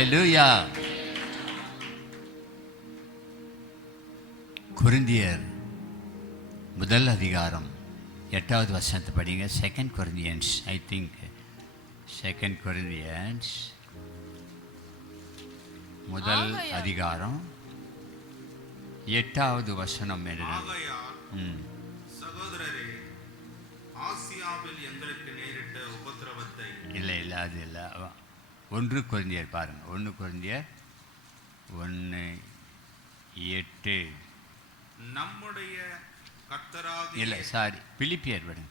ஹல்லேலூயா. கொரிந்தியர் முதல் அதிகாரம் 8வது வசனத்தை படிங்க. 2 Corinthians, ஐ திங்க் 2 Corinthians முதல் அதிகாரம் 8வது வசனம். சகோதரரே, ஆசியாவில் எங்களுக்கு நேரிட்ட உபத்திரவத்தை இல்லை அது இல்லை. 1 கொரிந்தியர் பாருங்க. 1 கொரிந்தியர் 1:8. நம்முடைய கர்த்தராகிய இல்லை சாரி, பிலிப்பியர் விடுங்க.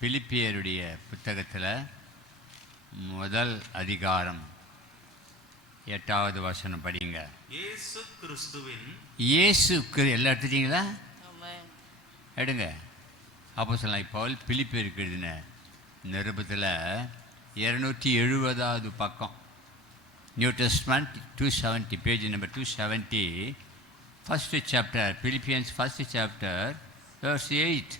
பிலிப்பியருடைய புத்தகத்தில் முதல் அதிகாரம் 8வது வசனம் படிங்க. இயேசு கிறிஸ்துவின் எல்லாம் எடுத்துட்டீங்களா? எடுங்க. அப்போஸ்தலனாகிய பவுல் பிலிப்பியருக்கு எழுதின நிருபத்தில் 270வது பக்கம், new testament 270, page number 270, first chapter, Philippians first chapter, verse 8.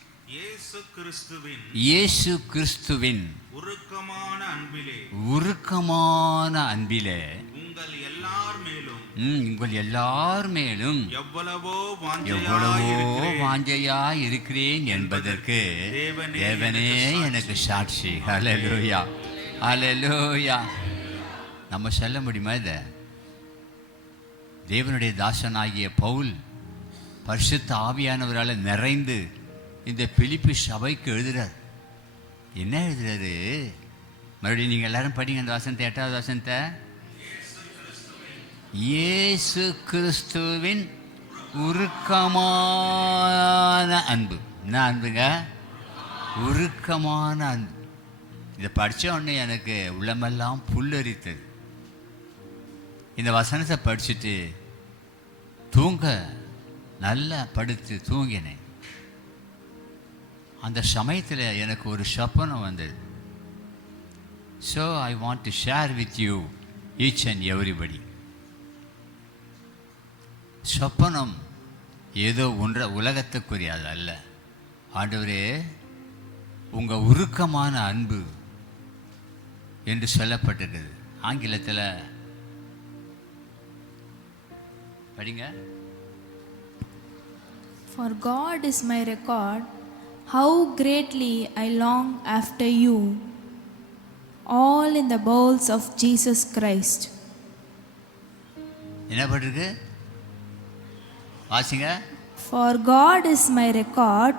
இயேசு கிறிஸ்துவின் உருக்கமான அன்பிலே உங்கள் எல்லார் மேலும் எவ்வளவோ வாஞ்சையாய் இருக்கிறேன் என்பதற்கு தேவனே எனக்கு சாட்சி. ஹல்லேலூயா, ஹல்லேலூயா. நம்ம சொல்ல முடியுமா இதை? தேவனுடைய தாசனாகிய பவுல் பரிசுத்த ஆவியானவரால் நிறைந்து இந்த பிலிப்பி சபைக்கு எழுதுறார். என்ன எழுதுறாரு? மறுபடியும் நீங்கள் எல்லாரும் படிங்க அந்த வசனத்தை, 8வது வசனத்தை. இயேசு கிறிஸ்துவின் உருக்கமான அன்பு. என்ன அன்புங்க? உருக்கமான அன்பு. இதை படித்த உடனே எனக்கு உள்ளமெல்லாம் புல்லரித்தது. இந்த வசனத்தை படிச்சுட்டு தூங்க நல்லா படுத்து தூங்கினேன். அந்த சமயத்தில் எனக்கு ஒரு சொப்பனம் வந்தது. So I want to share with you each and everybody. சொப்பனம் ஏதோ உலகத்துக்குரியது அல்ல. ஆண்டவரே, உங்கள் உருக்கமான அன்பு என்று சொல்லப்பட்டிருக்குது. ஆங்கிலத்தில் படிங்க. For God is my record, how greatly I long after you, all in the bowels of Jesus Christ. என்ன பட்டிருக்கு? வாசிங்க. For God is my record,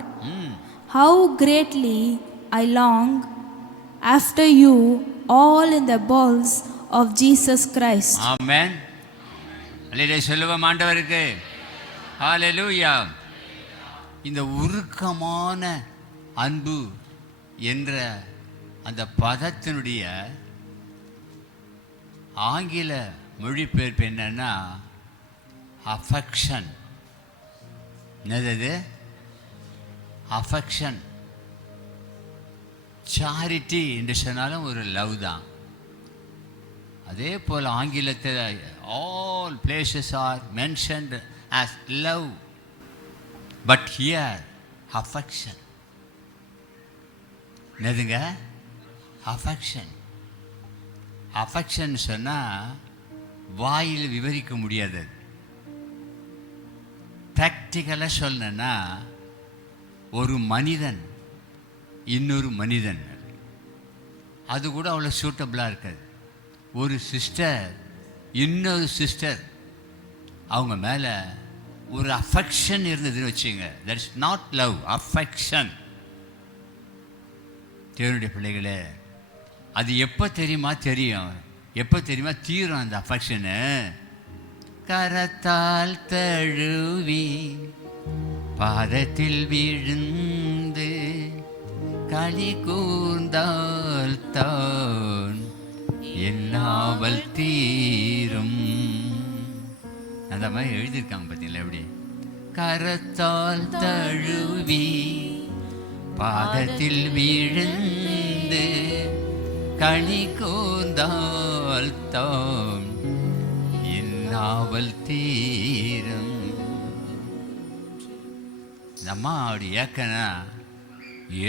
how greatly I long after you, all in the bowels of Jesus Christ. ஆமென். அல்லேலூயா சொல்லுவோம் ஆண்டவருக்கு. ஹல்லேலூயா. இந்த உருக்கமான அன்பு என்ற அந்த பதத்தினுடைய ஆங்கில மொழிபெயர்ப்பு என்னன்னா அஃபெக்ஷன். என்னது? அஃபெக்ஷன். சாரிட்டி என்று சொன்னாலும் ஒரு லவ் தான். அதே போல் ஆங்கிலத்தில் all places are mentioned as love, but here affection. என்னதுங்க? அஃபெக்ஷன். அஃபெக்ஷன் சொன்னால் வாயில் விவரிக்க முடியாது. ப்ராக்டிக்கலாக சொல்லணுன்னா ஒரு மனிதன் இன்னொரு மனிதன் அது கூட அவ்வளோ சூட்டபிளாக இருக்காது. ஒரு சிஸ்டர் இன்னொரு சிஸ்டர் அவங்க மேலே ஒரு அஃபெக்ஷன் இருந்ததுன்னு வச்சுங்க, that is not love, affection. தேவனுடைய பிள்ளைகளே, அது எப்போ தெரியுமா தீரும் அந்த அஃபெக்ஷனு? கரத்தால் தழுவி பாதத்தில் விழுந்து களி கூர்ந்தால் தான் என்னாவல் தீரும். அந்த மாதிரி எழுதியிருக்காங்க பார்த்தீங்களா? எப்படி? கரத்தால் தழுவி பாதத்தில் விழுந்து களி கூர்ந்தால் தான் என்னாவல் தீரும். இந்த அம்மா அப்படி ஏக்கனா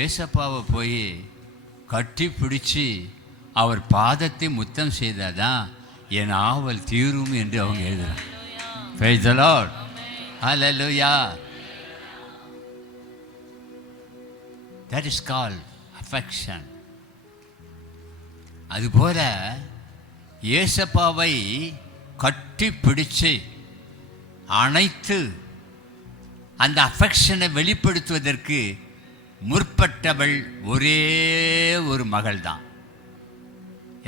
ஏசப்பாவை போய் கட்டி பிடிச்சி அவர் பாதத்தை முத்தம் செய்தாதான் என் ஆவல் தீரும் என்று அவங்க எழுதுறாங்க. Praise the Lord. Hallelujah. That is called affection. அதுபோல ஏசப்பாவை கட்டி பிடிச்சு அணைத்து அந்த அஃபெக்ஷனை வெளிப்படுத்துவதற்கு முற்பட்டவள் ஒரே ஒரு மகள் தான்.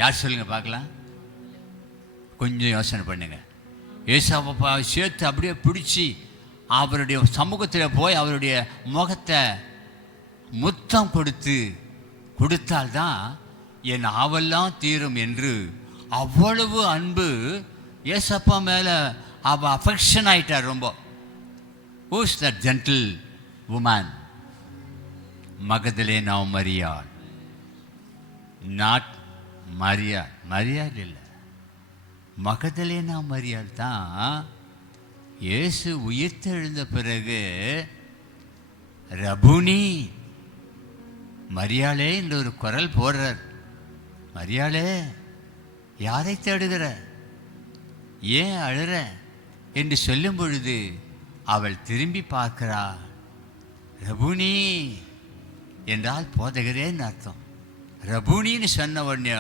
யார் சொல்லுங்க பார்க்கலாம்? கொஞ்சம் யோசனை பண்ணுங்க. ஏசப்பாவை சேர்த்து அப்படியே பிடிச்சி அவருடைய சமூகத்தில் போய் அவருடைய முகத்தை முத்தம் கொடுத்தால்தான் என் ஆவெல்லாம் தீரும் என்று அவ்வளவு அன்பு ஏசப்பா மேலே அவள் அஃபெக்ஷன் ஆயிட்டார் ரொம்ப. Who's that gentle woman? மகதலேனா மரியாள். நாட் மரியாள் இல்லை, மகதலேனா மரியாள் தான். இயேசு உயிர்த்தெழுந்த பிறகு ரபுனி மரியாளே என்ற ஒரு குரல் போடுறார். மரியாளே, யாரை தேடுகிற, ஏன் அழுற என்று சொல்லும் பொழுது அவள் திரும்பி பார்க்கிறாள். ரபுனி என்றால் போதகரேன்னு அர்த்தம். ரபுனின்னு சொன்ன உடனே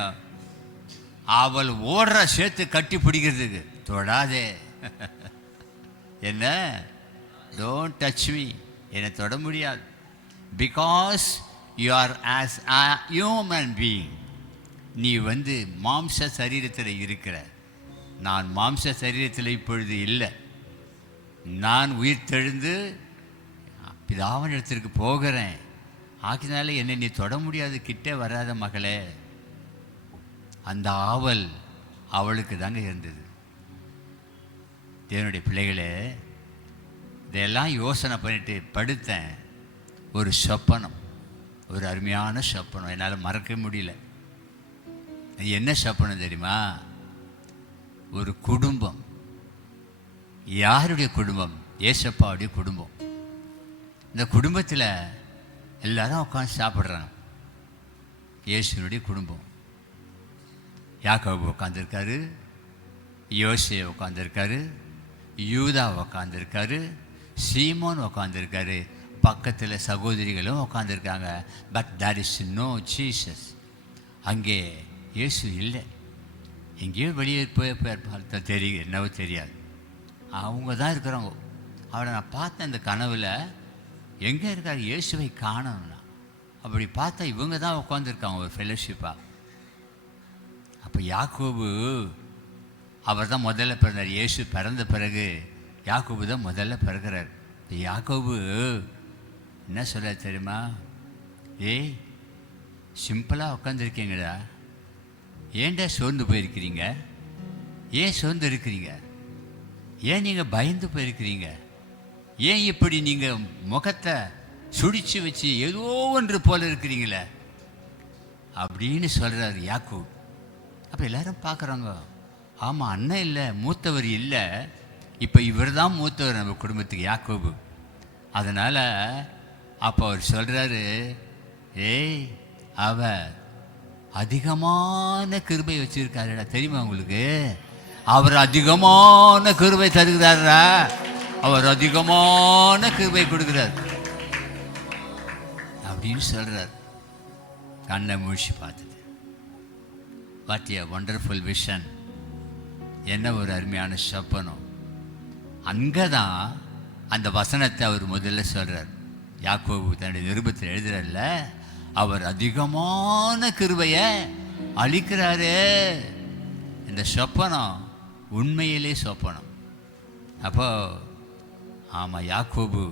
அவள் ஓடுற சேர்த்து கட்டி பிடிக்கிறதுக்கு. தொடாதே, என்ன, டோன்ட் டச் மீ, என்னை தொட முடியாது. Because you R as a human being. நீ மாம்ச சரீரத்தில் இருக்கிற, நான் மாம்ச சரீரத்தில் இப்பொழுது இல்லை. நான் உயிர் தெழுந்து பிதாவின் இடத்திற்கு போகிறேன். ஆக்கினால என்னை நீ தொட முடியாது, கிட்டே வராத மகளே. அந்த ஆவல் அவளுக்கு தாங்க இருந்தது. தேவனுடைய பிள்ளைகளே, இதெல்லாம் யோசனை பண்ணிட்டு படுத்தேன். ஒரு சொப்பனம், ஒரு அருமையான சொப்பனம், என்னால் மறக்க முடியல. என்ன சொப்பனம் தெரியுமா? ஒரு குடும்பம். யாருடைய குடும்பம்? ஏசப்பாவுடைய குடும்பம். இந்த குடும்பத்தில் எல்லாரும் உட்காந்து சாப்பிட்றாங்க. இயேசுனுடைய குடும்பம். யாக்கோபு உட்காந்துருக்காரு, யோசே உட்காந்துருக்காரு, யூதா உட்காந்துருக்காரு, சீமோன் உட்காந்துருக்காரு, பக்கத்தில் சகோதரிகளும் உட்காந்துருக்காங்க. But there is no Jesus. அங்கே இயேசு இல்லை. எங்கேயோ வெளியே போய் பார்த்தா தெரியும், என்னவோ தெரியாது. அவங்க தான் இருக்கிறவங்க. அவரை நான் பார்த்தேன் அந்த கனவில். எங்கே இருக்கார்? இயேசுவை காணணும்னா. அப்படி பார்த்தா இவங்க தான் உட்காந்துருக்காங்க ஒரு ஃபெலோஷிப்பாக. அப்போ யாக்கோபு அவர் தான் முதல்ல பிறந்தார். இயேசு பிறந்த பிறகு யாக்கோபு தான் முதல்ல பிறகுறார். யாக்கோபு என்ன சொல்ல தெரியுமா? ஏய், சிம்பிளாக உட்காந்துருக்கீங்கடா, ஏன்டா சோர்ந்து போயிருக்கிறீங்க? ஏன் சோர்ந்து இருக்கிறீங்க? ஏன் நீங்கள் பயந்து போயிருக்கிறீங்க? ஏன் இப்படி நீங்கள் முகத்தை சுடிச்சு வச்சு ஏதோ ஒன்று போல இருக்கிறீங்களே அப்படின்னு சொல்கிறார் யாக்கோபு. அப்போ எல்லாரும் பார்க்குறாங்க, ஆமாம், அண்ணன் இல்லை, மூத்தவர் இல்லை, இப்போ இவர் தான் மூத்தவர் நம்ம குடும்பத்துக்கு, யாக்கோபு. அதனால் அப்போ அவர் சொல்கிறாரு, ஏய், அவர் அதிகமான கிருபை வச்சுருக்காருடா, தெரியுமா உங்களுக்கு? அவர் அதிகமான கிருபை தருகிறாரா? அவர் அதிகமான கிருபை கொடுக்கிறார் அப்படின்னு சொல்கிறார். கண்ணை மூழ்கி பார்த்துட்டு, வாட் எ வண்டர்ஃபுல் விஷன். என்ன ஒரு அருமையான சொப்பனம். அங்கே தான் அந்த வசனத்தை அவர் முதல்ல சொல்கிறார். யாக்கோபு தன்னுடைய நிருபத்தில் எழுதுறாருல, அவர் அதிகமான கிருபையை அளிக்கிறாரு. இந்த சொப்பனம் உண்மையிலே சொப்பனம். அப்போ ஆமாம், யாக்கோபு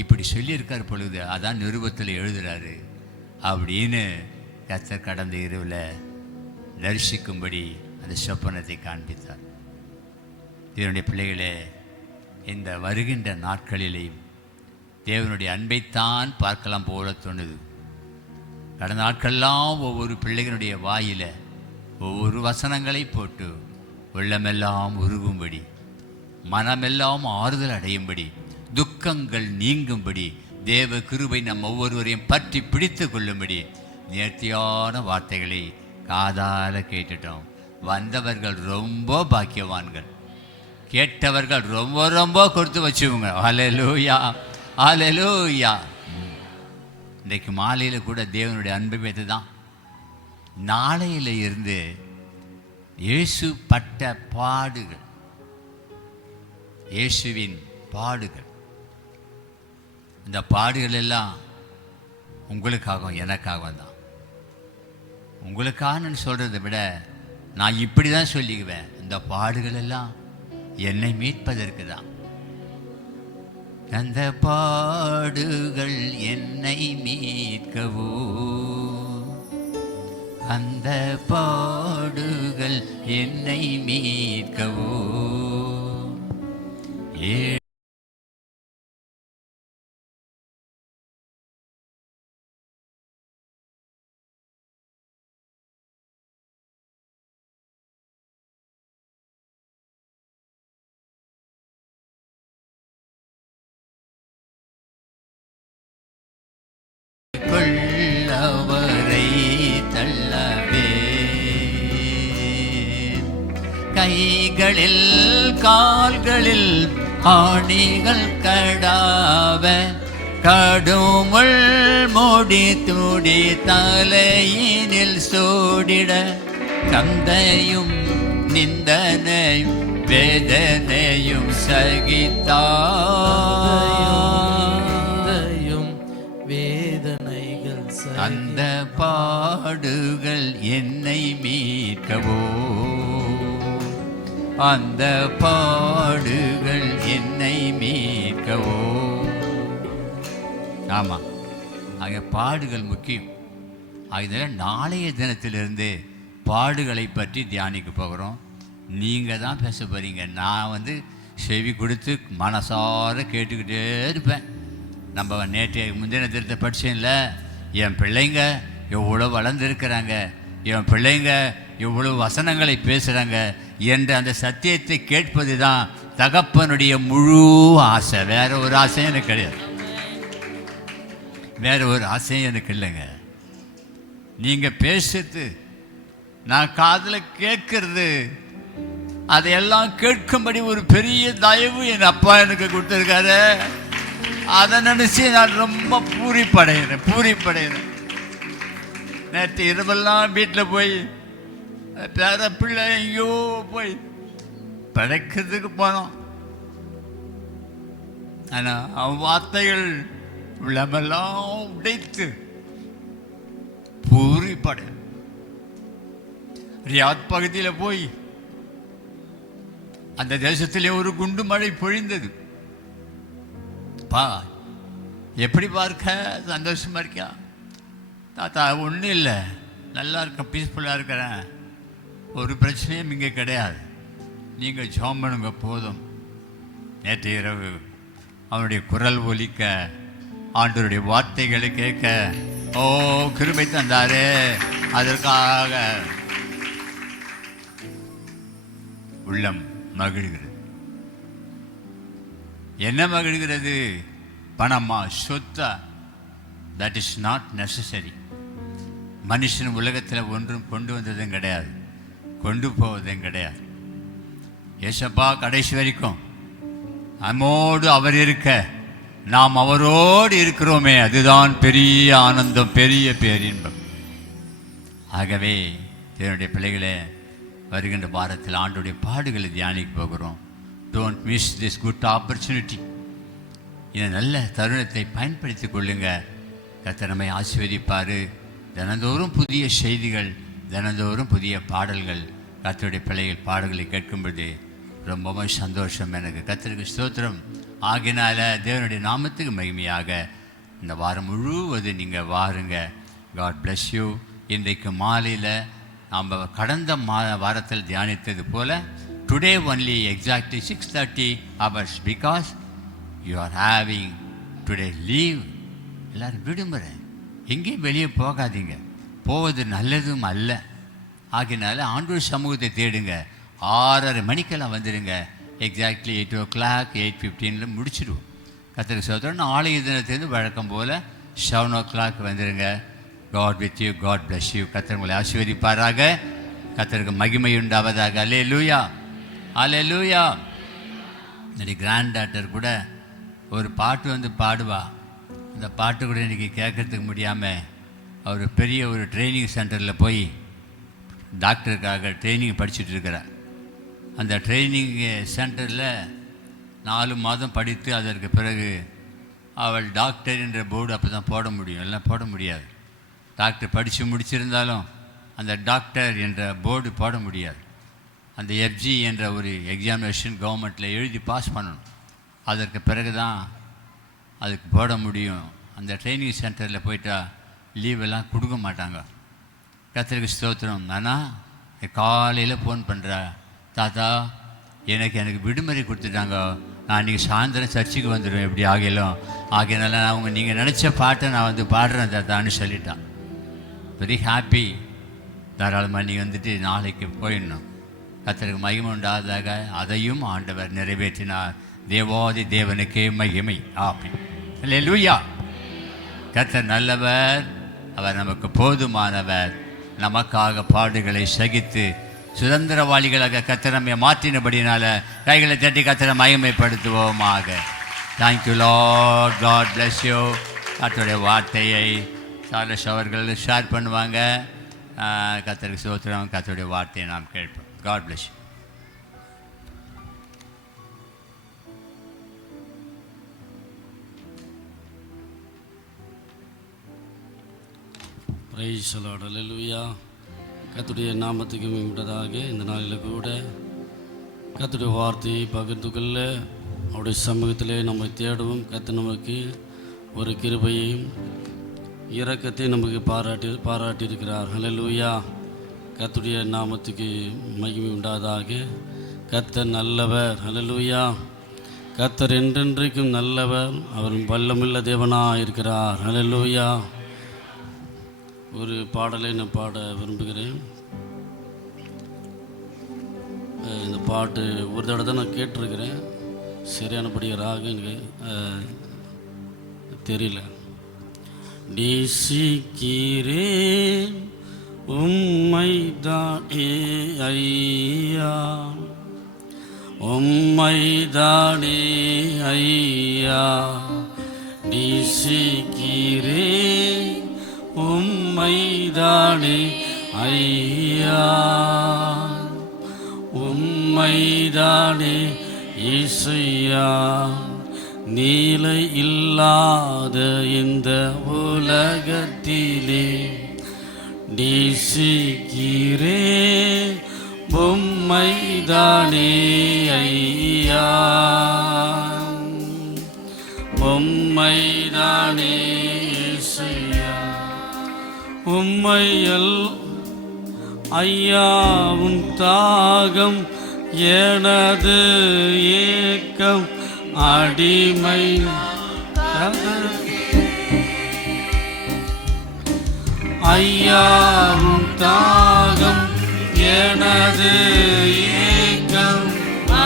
இப்படி சொல்லியிருக்கார் பொழுது அதான் நிருபத்தில் எழுதுகிறாரு அப்படின்னு கர்த்தர் கடந்த இரவில் தரிசிக்கும்படி அந்த சொப்பனத்தை காண்பித்தார். தேவனுடைய பிள்ளைகளே, இந்த வருகின்ற நாட்களிலேயும் தேவனுடைய அன்பைத்தான் பார்க்கலாம் போல தோணுது. கடந்த நாட்கள்லாம் ஒவ்வொரு பிள்ளைகளுடைய வாயில் ஒவ்வொரு வசனங்களை போட்டு உள்ளமெல்லாம் உருகும்படி, மனமெல்லாம் ஆறுதல் அடையும்படி, துக்கங்கள் நீங்கும்படி, தேவ கிருபை நம் ஒவ்வொருவரையும் பற்றி பிடித்து கொள்ளும்படி நேர்த்தியான வார்த்தைகளை காதால கேட்டுட்டோம். வந்தவர்கள் ரொம்ப பாக்கியவான்கள், கேட்டவர்கள் ரொம்ப ரொம்ப கொடுத்து வச்சுவோங்க. ஹல்லேலூயா, ஹல்லேலூயா. இன்றைக்கு மாலையில் கூட தேவனுடைய அன்பு வைத்து தான் நாளையில இருந்து இயேசு பட்ட பாடுகள், இயேசுவின் பாடுகள், இந்த பாடுகள் எல்லாம் உங்களுக்காகவும் எனக்காகவும் தான். உங்களுக்காக சொல்கிறத விட நான் இப்படி தான் சொல்லிக்குவேன், இந்த பாடுகள் எல்லாம் என்னை மீட்பதற்கு தான். அந்த பாடுகள் என்னை மீட்கவோ, அந்த பாடுகள் என்னை மீட்கவோ. கொள்ளவரை தள்ளவே, கைகளில் கால்களில் ஆணிகள் கடாவ, கடுமுள் மூடி துடி தலையினில் சூடிட, கந்தையும் நிந்தனையும் வேதனையும் சகித்தாயும் வேதனைகள் அந்த பாடுகள் என்னை மீட்கவோ, அந்த பாடுகள் என்னை மீட்கவோ. ஆமாம், ஆக பாடுகள் முக்கியம். அதனால் நாளைய தினத்திலிருந்து பாடுகளை பற்றி தியானிக்க போகிறோம். நீங்கள் தான் பேச போகிறீங்க. நான் செவி கொடுத்து மனசார கேட்டுக்கிட்டே இருப்பேன். நம்ம நேற்றைய முந்தின தினத்தை படிச்சேன்ல, என் பிள்ளைங்க எவ்வளோ வளர்ந்துருக்கிறாங்க, என் பிள்ளைங்க எவ்வளோ வசனங்களை பேசுகிறாங்க என்ற அந்த சத்தியத்தை கேட்பது தான் தகப்பனுடைய முழு ஆசை. வேற ஒரு ஆசையும் எனக்கு கிடையாது, வேற ஒரு ஆசையும் எனக்கு இல்லைங்க. நீங்கள் பேசுறது, நான் காதில் கேட்கறது, அதையெல்லாம் கேட்கும்படி ஒரு பெரிய தயவு என் அப்பா எனக்கு கொடுத்துருக்காரு. அதை நினச்சி நான் ரொம்ப பூரிப்படைகிறேன். நேற்று இரவெல்லாம் வீட்டில் போய் பேர பிள்ளை எங்கேயோ போய் படைக்கிறதுக்கு போனோம். ஆனால் அவன் வார்த்தைகள் உள்ளமெல்லாம் உடைத்து பூரிப்படை. ரியாத் பகுதியில் போய் அந்த தேசத்திலே ஒரு குண்டு மழை பொழிந்தது. பா எப்படி பார்க்க சந்தோஷமா இருக்கியா? தாத்தா ஒன்றும் இல்லை, நல்லா இருக்க, பீஸ்ஃபுல்லாக இருக்கிறேன், ஒரு பிரச்சனையும் இங்கே கிடையாது, நீங்கள் ஜெபம் பண்ணுங்க போதும். நேற்று இரவு அவனுடைய குரல் ஒலிக்க, ஆண்டவருடைய வார்த்தைகளை கேட்க, ஓ கிருபை தந்தாரே, அதற்காக உள்ளம் மகிழ்கிறது. என்ன மகிழ்கிறது? பணமா, சொத்தா? That is not necessary. மனுஷன் உலகத்தில் ஒன்றும் கொண்டு வந்ததும் கிடையாது, கொண்டு போவதும் கிடையாது. ஏசப்பா கடைசி வரைக்கும் நம்மோடு அவர் இருக்க, நாம் அவரோடு இருக்கிறோமே, அதுதான் பெரிய ஆனந்தம், பெரிய பேரின்பம். ஆகவே என்னுடைய பிள்ளைகளே, வருகின்ற வாரத்தில் ஆண்டுடைய பாடுகளை தியானிக்க போகிறோம். Don't miss this good opportunity. இந்த நல்ல தருணத்தை பயன்படுத்தி கொள்ளுங்க. கர்த்தர் நம்மை ஆசீர்வதிப்பார். தினந்தோறும் புதிய செய்திகள், தினந்தோறும் புதிய பாடல்கள், கர்த்தருடைய பிள்ளைகள் பாடல்களை கேட்கும்போது ரொம்பவும் சந்தோஷம் எனக்கு. கர்த்தருக்கு ஸ்தோத்திரம். ஆகினால தேவனுடைய நாமத்துக்கு மகிமையாக இந்த வாரம் முழுவதும் நீங்கள் வாருங்க. God bless you. இன்றைக்கு மாலையில் நாம் கடந்த வாரத்தில் தியானித்தது போல் today only exactly 6:30 hours, because you are having today leave. எல்லோரும் விடுமுறை, எங்கேயும் வெளியே போகாதீங்க, போவது நல்லதும் அல்ல. ஆகினால ஆண்டவர் சமூகத்தை தேடுங்க. 6:30 மணிக்கெல்லாம் வந்துடுங்க. எக்ஸாக்ட்லி 8 o'clock 8:15 முடிச்சிடுவோம். கர்த்தருக்கு ஸ்தோத்திரம். ஆலய தினத்திலிருந்து வழக்கம் போல் 7 o'clock வந்துடுங்க. God with you, God bless you. கர்த்தர் உங்களை ஆசீர்வதிப்பாராக. கர்த்தருக்கு மகிமை உண்டாவதாக. அல்லேலூயா, அல்லேலூயா. என்னுடைய கிராண்ட் டாட்டர் கூட ஒரு பாட்டு வந்து பாடுவா. அந்த பாட்டு கூட இன்றைக்கி கேட்கறதுக்கு முடியாமல் அவர் பெரிய ஒரு ட்ரைனிங் சென்டரில் போய் டாக்டருக்காக ட்ரைனிங் படிச்சுட்டு இருக்கிறார். அந்த ட்ரைனிங் சென்டரில் 4 மாதம் படித்து அதற்கு பிறகு அவள் டாக்டர் என்ற போர்டு அப்போ தான் போட முடியும், எல்லாம் போட முடியாது. டாக்டர் படித்து முடிச்சிருந்தாலும் அந்த டாக்டர் என்ற போர்டு போட முடியாது. அந்த எஃப்ஜி என்ற ஒரு எக்ஸாமினேஷன் கவர்மெண்ட்டில் எழுதி பாஸ் பண்ணணும். அதற்கு பிறகு தான் அதுக்கு போட முடியும். அந்த ட்ரைனிங் சென்டரில் போயிட்டா லீவெல்லாம் கொடுக்க மாட்டாங்க. கர்த்தருக்கு ஸ்தோத்திரம். நானா காலையில் ஃபோன் பண்ணுறா, தாத்தா எனக்கு விடுமுறை கொடுத்துட்டாங்க, நான் இன்றைக்கி சாயந்தரம் சர்ச்சுக்கு வந்துடுவேன், எப்படி ஆகையினால நான் நீங்கள் நினச்ச பாட்டை நான் வந்து பாடுறேன் தாத்தான்னு சொல்லிட்டான். Very happy. தாராளமாக நீங்கள் வந்துட்டு நாளைக்கு போயிடணும். கர்த்தருக்கு மகிமை உண்டாதாக. அதையும் ஆண்டவர் நிறைவேற்றினார். தேவாதி தேவனுக்கே மகிமை. ஆமென். அல்லேலூயா. கர்த்தர் நல்லவர், அவர் நமக்கு போதுமானவர். நமக்காக பாடுகளை சகித்து சுதந்திரவாளிகளாக கர்த்தர் நம்மை மாற்றினபடினால கைகளை தட்டி கர்த்தரை மகிமைப்படுத்துவோமாக. Thank you Lord. God bless you. கர்த்தருடைய வார்த்தையை சார்லஸ் அவர்கள் ஷேர் பண்ணுவாங்க. கர்த்தருக்கு ஸ்தோத்திரம். கர்த்தருடைய வார்த்தையை நாம் கேட்போம். God bless you. Praise the Lord. Hallelujah. கர்த்தருடைய நாமத்துக்கு மகிமையுண்டாதாக. இந்த நாளில் கூட கர்த்தருடைய வார்த்தையை பகிர்ந்து கொள்ள அவருடைய சமூகத்திலே நம்மை தேடவும் கர்த்தர் நமக்கு ஒரு கிருபையையும் இரக்கத்தை நமக்கு பாராட்டியிருக்கிறார். அல்லேலூயா. கர்த்தருடைய நாமத்துக்கு மகிமை உண்டாதாக. கர்த்தர் நல்லவர். அல்லேலூயா. கர்த்தர் என்றென்றைக்கும் நல்லவர். அவர் வல்லமுள்ள தேவனாக இருக்கிறார். அல்லேலூயா. ஒரு பாடலை நான் பாட விரும்புகிறேன். இந்த பாட்டு ஒரு தடவை தான் நான் கேட்டிருக்கிறேன். சரியானபடி ராகம் எனக்கு தெரியல. நேசிக்கிறேன் உம்மைதானே ஐயா, உம்மைதானே ஐயா, நேசிக்கிறேன் உம்மைதானே ஐயா, உம்மைதானே இயேசுயா. நீலை இல்லாத இந்த உலகத்திலே நேசிக்கிறேன் உம்மைதானே ஐயா, உம்மைதானே இயேசுயா. உம்மையல் ஐயாவும் தாகம் எனது ஏக்கம் அடிமை ஐயாவும் தாகம் எனது ஏக்கம்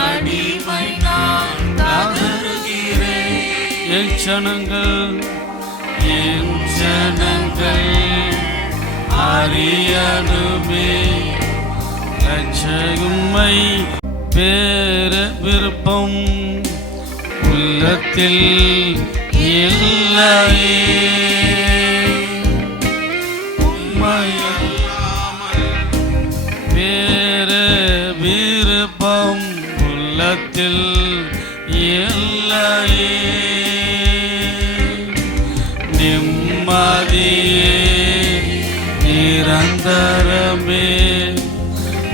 அடிமை நான் தருகிறேன். என் ஜனங்கள் அறியணுமே லட்சகும்மை பேர விருப்பம் உள்ளத்தில் இல்லையே. உம்மையல்லாமல் பேர விருப்பம் உள்ளத்தில் இல்லையே. நிம்மதியே நிரந்தரமே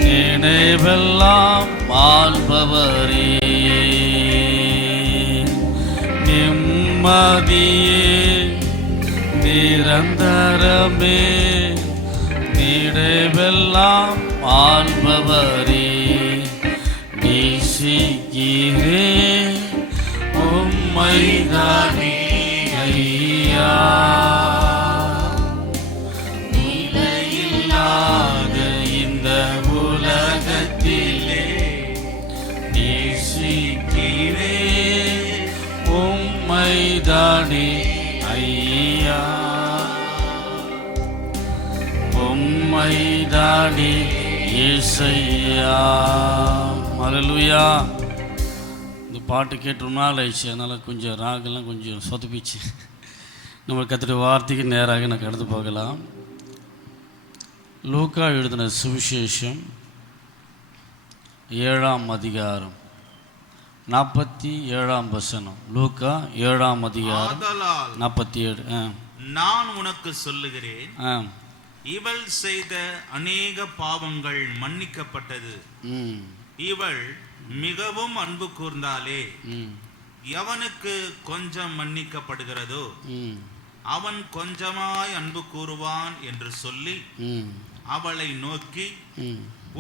நினைவெல்லாம் ஆள்பவரே. நிம்மதியே நிரந்தரமே நினைவெல்லாம் ஆள்பவரே. நேசிக்கிறேன் உம்மைதானே ஐயா, நிலையில்லாத இந்த உலகத்திலே நேசிக்கிறேன் உம்மைதானே ஐயா, உம்மைதானே ஏசையா. ஹல்லேலூயா. இந்த பாட்டு கேட்டு ரொம்ப நாள் ஆயிடுச்சு, அதனால் கொஞ்சம் ராகெல்லாம் கொஞ்சம் சொதப்பிச்சு. நம்ம கர்த்தருடைய வார்த்தைக்கு நேராக நான் கடந்து போகலாம். லூக்கா எழுதின சுவிசேஷம் 7ஆம் அதிகாரம் 47ஆம் வசனம். லூக்கா 7ஆம் அதிகாரம் ஆதலால் 47. நான் உனக்கு சொல்லுகிறேன், இவள் செய்த அநேக பாவங்கள் மன்னிக்கப்பட்டது, இவள் மிகவும் அன்பு கூர்ந்தாலே. எவனுக்கு கொஞ்சம் மன்னிக்கப்படுகிறதோ அவன் கொஞ்சமாய் அன்பு கூறுவான் என்று சொல்லி அவளை நோக்கி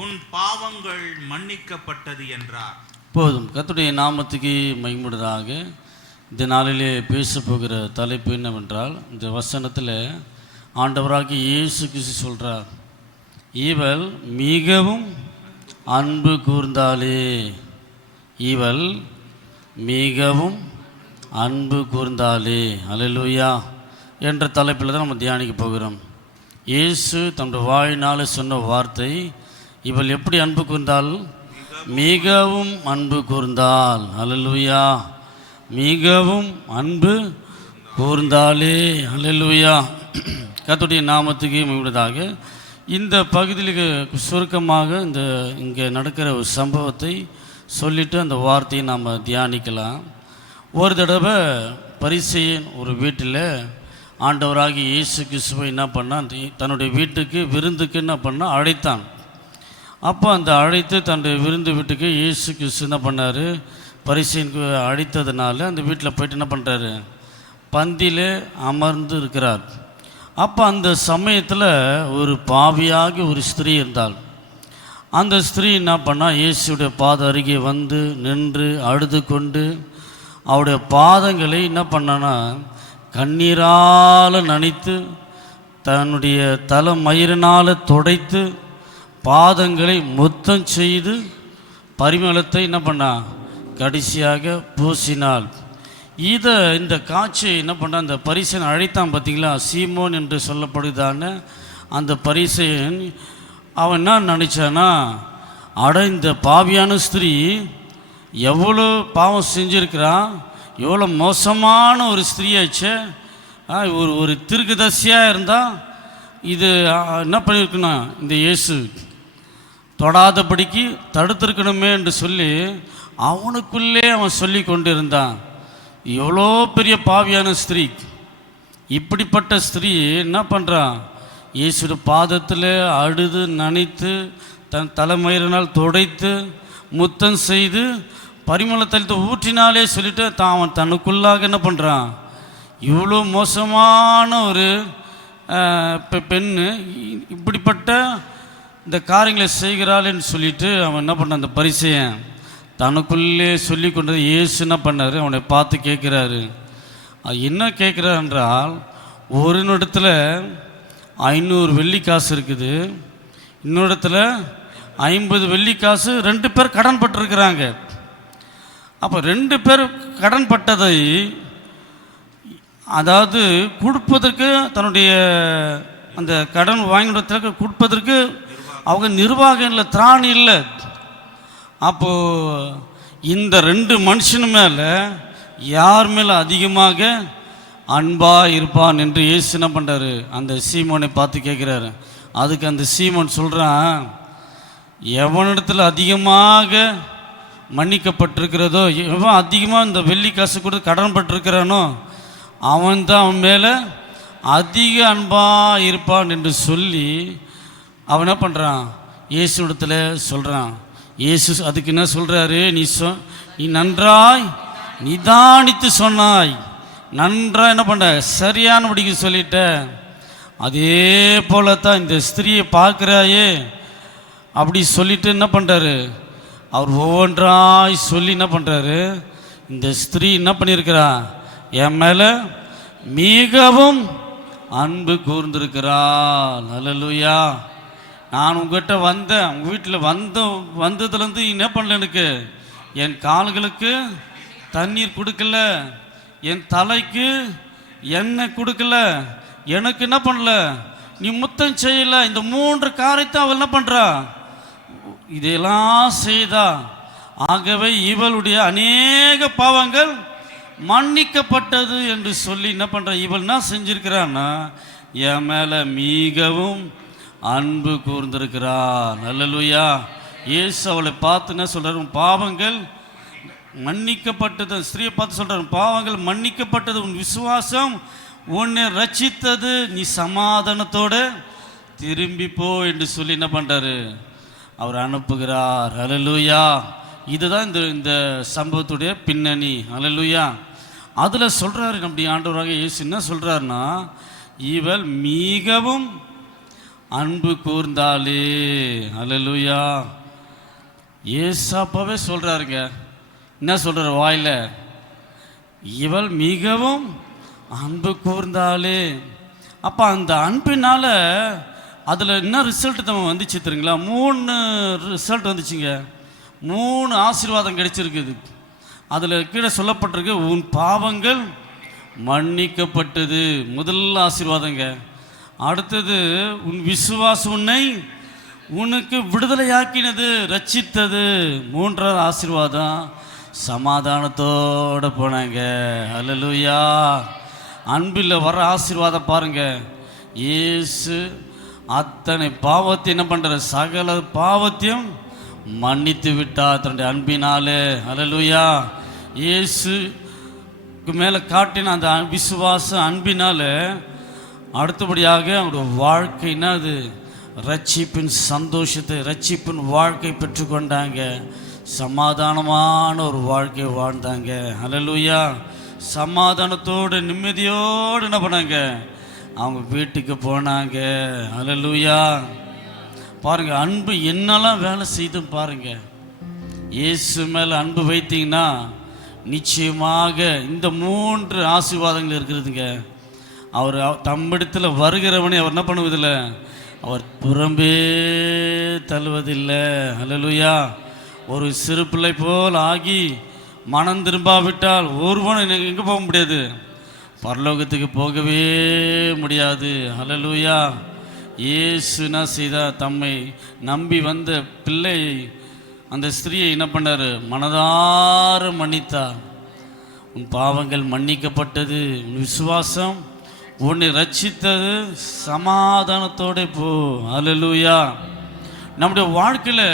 உன் பாவங்கள் மன்னிக்கப்பட்டது என்றார். போதும். கர்த்தருடைய நாமத்துக்கு மகிமையுண்டாக. இந்த நாளிலே பேச போகிற தலைப்பு என்னவென்றால், இந்த வசனத்தில் ஆண்டவராகிய இயேசு கிறிஸ்து சொல்கிறார், இவள் மிகவும் அன்பு கூர்ந்தாளே. இவள் மிகவும் அன்பு கூர்ந்தாளே. அல்லேலூயா என்ற தலைப்பில் தான் நம்ம தியானிக்க போகிறோம். இயேசு தன்னுடைய வாயினால் சொன்ன வார்த்தை, இவள் எப்படி அன்பு கூர்ந்தாள்? மிகவும் அன்பு கூர்ந்தாள். அல்லேலூயா. மிகவும் அன்பு கூர்ந்தாளே. அல்லேலூயா. கர்த்தருடைய நாமத்துக்கு மகிமையுண்டாக. இந்த பகுதியில் சுருக்கமாக இங்கே நடக்கிற ஒரு சம்பவத்தை சொல்லிவிட்டு அந்த வார்த்தையை நாம் தியானிக்கலாம். ஒரு தடவை பரிசேயன் ஒரு வீட்டில் ஆண்டவராகி இயேசு கிறிஸ்துவை என்ன பண்ணான், தன்னுடைய வீட்டுக்கு விருந்துக்கு என்ன பண்ணால் அழைத்தான். அப்போ அந்த அழைத்து தன்னுடைய விருந்து வீட்டுக்கு இயேசு கிறிஸ்து என்ன பண்ணார், பரிசேயனுக்கு அழைத்ததுனால அந்த வீட்டில் போய்ட்டு என்ன பண்ணுறாரு, பந்தியில் அமர்ந்து இருக்கிறார். அப்போ அந்த சமயத்தில் ஒரு பாவியாகி ஒரு ஸ்திரீ இருந்தாள். அந்த ஸ்திரீ என்ன பண்ணால், இயேசுடைய பாத அருகே வந்து நின்று அழுது கொண்டு அவருடைய பாதங்களை என்ன பண்ணான்னா கண்ணீரால் நனைத்து தன்னுடைய தலைமயிரினால் துடைத்து பாதங்களை முத்தம் செய்து பரிமளத்தை என்ன பண்ணா கடைசியாக பூசினாள். இந்த காட்சியை என்ன பண்ண அந்த பரிசேயன் அழைத்தான் பார்த்தீங்களா, சீமோன் என்று சொல்லப்படுதான அந்த பரிசேயன் அவன் என்ன நினச்சானா, அட இந்த பாவியான ஸ்திரீ எவ்வளோ பாவம் செஞ்சுருக்கிறான், எவ்வளோ மோசமான ஒரு ஸ்திரீயாச்சே, ஒரு தீர்க்கதரிசியாக இருந்தால் இது என்ன பண்ணியிருக்கணும், இந்த இயேசு தொடாதபடிக்கு தடுத்திருக்கணுமே என்று சொல்லி அவனுக்குள்ளே அவன் சொல்லி கொண்டு இருந்தான். எவ்வளோ பெரிய பாவியான ஸ்திரீ, இப்படிப்பட்ட ஸ்திரீ என்ன பண்ணுறான், இயேசுடைய பாதத்தில் அழுது நனைத்து தன் தலைமயிரினால் துடைத்து முத்தம் செய்து பரிமள தைலத்தை ஊற்றினாலே சொல்லிட்டு அவன் தனக்குள்ளாக என்ன பண்ணுறான், இவ்வளோ மோசமான ஒரு பெண்ணு இப்படிப்பட்ட இந்த காரியங்களை செய்கிறாள்னு சொல்லிட்டு அவன் என்ன பண்ணான், அந்த பரிசேயன் தனக்குள்ளே சொல்லி கொண்டது. இயேசு என்ன பண்ணார், அவனை பார்த்து கேட்குறாரு. என்ன கேட்குறார் என்றால், ஒரு இடத்துல 500 வெள்ளிக்காசு இருக்குது, இன்னொரு இடத்துல 50 வெள்ளிக்காசு, 2 பேர் கடன் பட்டிருக்கிறாங்க. அப்போ 2 பேர் கடன் பட்டதை அதாவது கொடுப்பதற்கு தன்னுடைய அந்த கடன் வாங்கினதுக்கு கொடுப்பதற்கு அவங்க நிர்வாகம் இல்லை, திராணி இல்லை. அப்போது இந்த 2 மனுஷனு மேலே யார் மேலே அதிகமாக அன்பாக இருப்பான் என்று இயேசு என்ன பண்ணுறாரு, அந்த சீமோனை பார்த்து கேட்குறாரு. அதுக்கு அந்த சீமோன் சொல்கிறான், எவனிடத்தில் அதிகமாக மன்னிக்கப்பட்டிருக்கிறதோ, எவன் அதிகமாக இந்த வெள்ளி காசு கொடுத்து கடன் பட்டிருக்கிறானோ அவன் தான் அவன் மேலே அதிக அன்பாக இருப்பான் என்று சொல்லி அவன் என்ன பண்ணுறான், இயேசு இடத்துல சொல்கிறான். இயேசு அதுக்கு என்ன சொல்கிறாரு, நீ நன்றாய் நிதானித்து சொன்னாய், நன்றாக என்ன பண்ண சரியானபடிக்கு சொல்லிட்ட. அதே போல தான் இந்த ஸ்திரீயை பார்க்குறாயே அப்படி சொல்லிட்டு என்ன பண்ணுறாரு, அவர் ஒவ்வொன்றாய் சொல்லி என்ன பண்ணுறாரு, இந்த ஸ்திரீ என்ன பண்ணியிருக்கிறா, என் மேலே மிகவும் அன்பு கூர்ந்திருக்கிறாள். அல்லேலூயா. நான் உங்கள்கிட்ட வந்தேன், உங்கள் வீட்டில் வந்ததுலேருந்து என்ன பண்ணல, எனக்கு என் கால்களுக்கு தண்ணீர் கொடுக்கல, என் தலைக்கு எண்ணெய் கொடுக்கல, எனக்கு என்ன பண்ணல, நீ முத்தம் செய்யலை. இந்த 3 காரியத்தை அவள் என்ன பண்ணுறா இதெல்லாம் செய்தா, ஆகவே இவளுடைய அநேக பாவங்கள் மன்னிக்கப்பட்டது என்று சொல்லி என்ன பண்ற, இவள் என்ன செஞ்சிருக்கிறான்னா என் மேலே மிகவும் அன்பு கூர்ந்திருக்கிறார். அல்லேலூயா. இயேசு அவளை பார்த்து என்ன சொல்றாரு, உன் பாவங்கள் மன்னிக்கப்பட்டது. ஸ்திரியை பார்த்து சொல்றாரு, பாவங்கள் மன்னிக்கப்பட்டது, உன் விசுவாசம் உன்னை ரட்சித்தது, நீ சமாதானத்தோடு திரும்பி போ என்று சொல்லி என்ன பண்றாரு, அவர் அனுப்புகிறார். அல்லேலூயா. இதுதான் இந்த சம்பவத்துடைய பின்னணி. அல்லேலூயா. அதில் சொல்றாரு நம்முடைய ஆண்டவராக இயேசு என்ன சொல்றாருன்னா, இவள் மிகவும் அன்பு கூர்ந்தாளே. அல்லேலூயா. ஏசாப்பாவே சொல்றாருங்க, என்ன சொல்றாரு வாயில, இவள் மிகவும் அன்பு கூர்ந்தாளே. அப்போ அந்த அன்பினால அதில் என்ன ரிசல்ட் நம்ம வந்துச்சு தெரியுங்களா? 3 ரிசல்ட் வந்துச்சுங்க. 3 ஆசீர்வாதம் கிடைச்சிருக்குது. அதில் கீழே சொல்லப்பட்டிருக்கு, உன் பாவங்கள் மன்னிக்கப்பட்டது, முதல் ஆசீர்வாதங்க. அடுத்தது, உன் விசுவாசம் உன்னை உனக்கு விடுதலையாக்கினது, ரட்சித்தது. 3வது ஆசீர்வாதம், சமாதானத்தோடு போனாங்க. அல்லேலூயா. அன்பில் வர ஆசீர்வாதம் பாருங்க. இயேசு அத்தனை பாவத்தை என்ன பண்ற, சகல பாவத்தையும் மன்னித்து விட்டார் தன்னுடைய அன்பினாலே. அல்லேலூயா. இயேசுக்கு மேலே காட்டின அந்த விசுவாச அன்பினால அடுத்தபடியாக அவருடைய வாழ்க்கைன்னா அது ரட்சிப்பின் சந்தோஷத்தை, ரட்சிப்பின் வாழ்க்கை பெற்றுக்கொண்டாங்க. சமாதானமான ஒரு வாழ்க்கை வாழ்ந்தாங்க. அல்லேலூயா. சமாதானத்தோடு நிம்மதியோடு என்ன பண்ணாங்க, அவங்க வீட்டுக்கு போனாங்க. அல்லேலூயா. பாருங்க, அன்பு என்னெல்லாம் வேலை செய்து பாருங்க. இயேசு மேலே அன்பு வைத்தீங்கன்னா நிச்சயமாக இந்த 3 ஆசீர்வாதங்கள் இருக்கிறதுங்க. அவர் தம்மிடத்தில் வருகிறவனே அவர் என்ன பண்ணுவதில்லை, அவர் புறம்பே தள்ளுவதில்லை. அல்லேலூயா. ஒரு சிறு பிள்ளை போல் ஆகி மனம் திரும்பாவிட்டால் ஒருவனும் எங்கே போக முடியாது, பரலோகத்துக்கு போகவே முடியாது. அல்லேலூயா. இயேசு என்ன செய்தார், தம்மை நம்பி வந்த பிள்ளை அந்த ஸ்திரியை என்ன பண்ணார், மனதார மன்னித்தார். உன் பாவங்கள் மன்னிக்கப்பட்டது, உன் விசுவாசம் உன்னை ரட்சித்தது, சமாதானத்தோடு போ. அல்லேலூயா. நம்முடைய வாழ்க்கையில்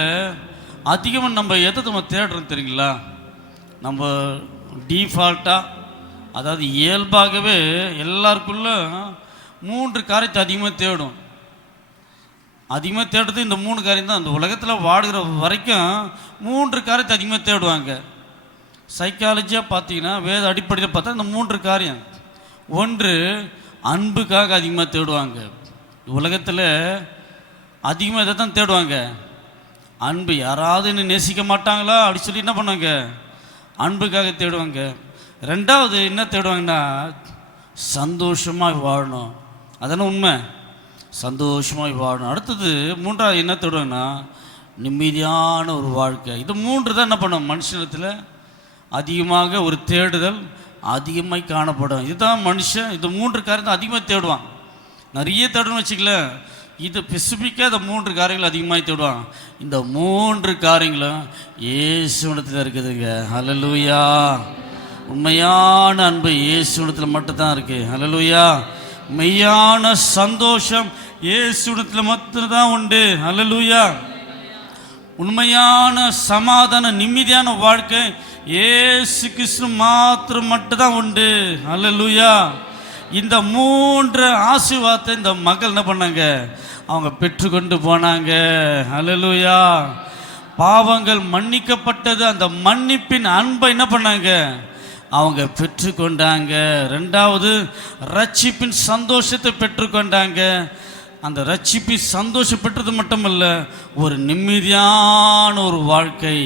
அதிகமாக நம்ம எதை நம்ம தேடுறோம் தெரியுங்களா? நம்ம டீஃபால்ட்டாக, அதாவது இயல்பாகவே எல்லாருக்குள்ள 3 காரியத்தை அதிகமாக தேடும். அதிகமாக தேடுறது இந்த 3 காரியம் தான். அந்த உலகத்தில் வாடுகிற வரைக்கும் 3 காரியத்தை அதிகமாக தேடுவாங்க. சைக்காலஜியாக பார்த்தீங்கன்னா, வேத அடிப்படையில் பார்த்தா இந்த 3 காரியம். ஒன்று, அன்புக்காக அதிகமாக தேடுவாங்க. உலகத்தில் அதிகமாக இதை தான் தேடுவாங்க. அன்பு, யாராவது என்ன நேசிக்க மாட்டாங்களா அப்படி சொல்லி என்ன பண்ணுவாங்க, அன்புக்காக தேடுவாங்க. 2வது என்ன தேடுவாங்கன்னா, சந்தோஷமாக வாழணும். அதான உண்மை, சந்தோஷமாக வாழணும். அடுத்தது 3வது என்ன தேடுவாங்கன்னா, நிம்மதியான ஒரு வாழ்க்கை. இது 3 தான் என்ன பண்ணும், மனுஷனத்தில் அதிகமாக ஒரு தேடுதல் அதிகமாக காணப்படும். இதுதான் மனுஷன் இந்த 3 காரியத்தை அதிகமாக தேடுவான். நிறைய தேடணும்னு வச்சுக்கல, இது ஸ்பெசிஃபிக்காக இந்த 3 காரியங்கள் அதிகமாக தேடுவான். இந்த 3 காரியங்களும் இயேசுவிடத்தில் இருக்குதுங்க. அல்லேலூயா. உண்மையான அன்பு இயேசுவிடத்தில் மட்டும்தான் இருக்குது. அல்லேலூயா. மெய்யான சந்தோஷம் இயேசுவிடத்தில் மட்டும்தான் உண்டு. அல்லேலூயா. உண்மையான சமாதான நிம்மதியான வாழ்க்கை இயேசு கிறிஸ்து மாத்திரம் மட்டும்தான் உண்டு. அல்லேலூயா. இந்த 3 ஆசீர்வாதத்தை இந்த மகள் என்ன பண்ணாங்க, அவங்க பெற்றுக்கொண்டு போனாங்க. அல்லேலூயா. பாவங்கள் மன்னிக்கப்பட்டது, அந்த மன்னிப்பின் அன்பை என்ன பண்ணாங்க, அவங்க பெற்றுக்கொண்டாங்க. 2வது, ரட்சிப்பின் சந்தோஷத்தை பெற்றுக்கொண்டாங்க. அந்த ரட்சிப்பை சந்தோஷம் பெற்றது மட்டுமல்ல, ஒரு நிம்மதியான ஒரு வாழ்க்கை,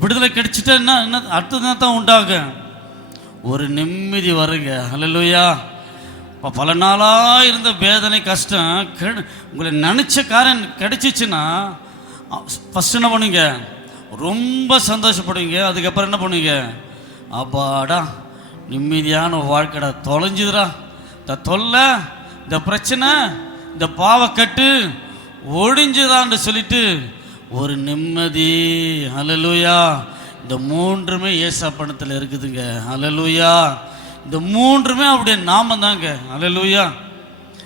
விடுதலை கிடைச்சிட்டா என்ன அடுத்தது தான் உண்டாகும், ஒரு நிம்மதி வருங்க. அல்லேலூயா. இப்போ பல நாளாக இருந்த வேதனை, கஷ்டம், உங்களை நினச்ச காரியம் கிடைச்சிச்சுன்னா ஃபஸ்ட் என்ன பண்ணுவீங்க, ரொம்ப சந்தோஷப்படுவீங்க. அதுக்கப்புறம் என்ன பண்ணுவீங்க, அப்பாடா நிம்மதியான வாழ்க்கைடா, தொலைஞ்சுதுடா, இந்த தொல்லை, இந்த பிரச்சனை, இந்த பாவக்கட்டு ஒழிஞ்சுதான்னு சொல்லிட்டு ஒரு நிம்மதி. ஹல்லேலூயா. இந்த மூன்றுமே ஏசாப்பணத்தில் இருக்குதுங்க. ஹல்லேலூயா. இந்த மூன்றுமே அவருடைய நாமம் தாங்க. ஹல்லேலூயா.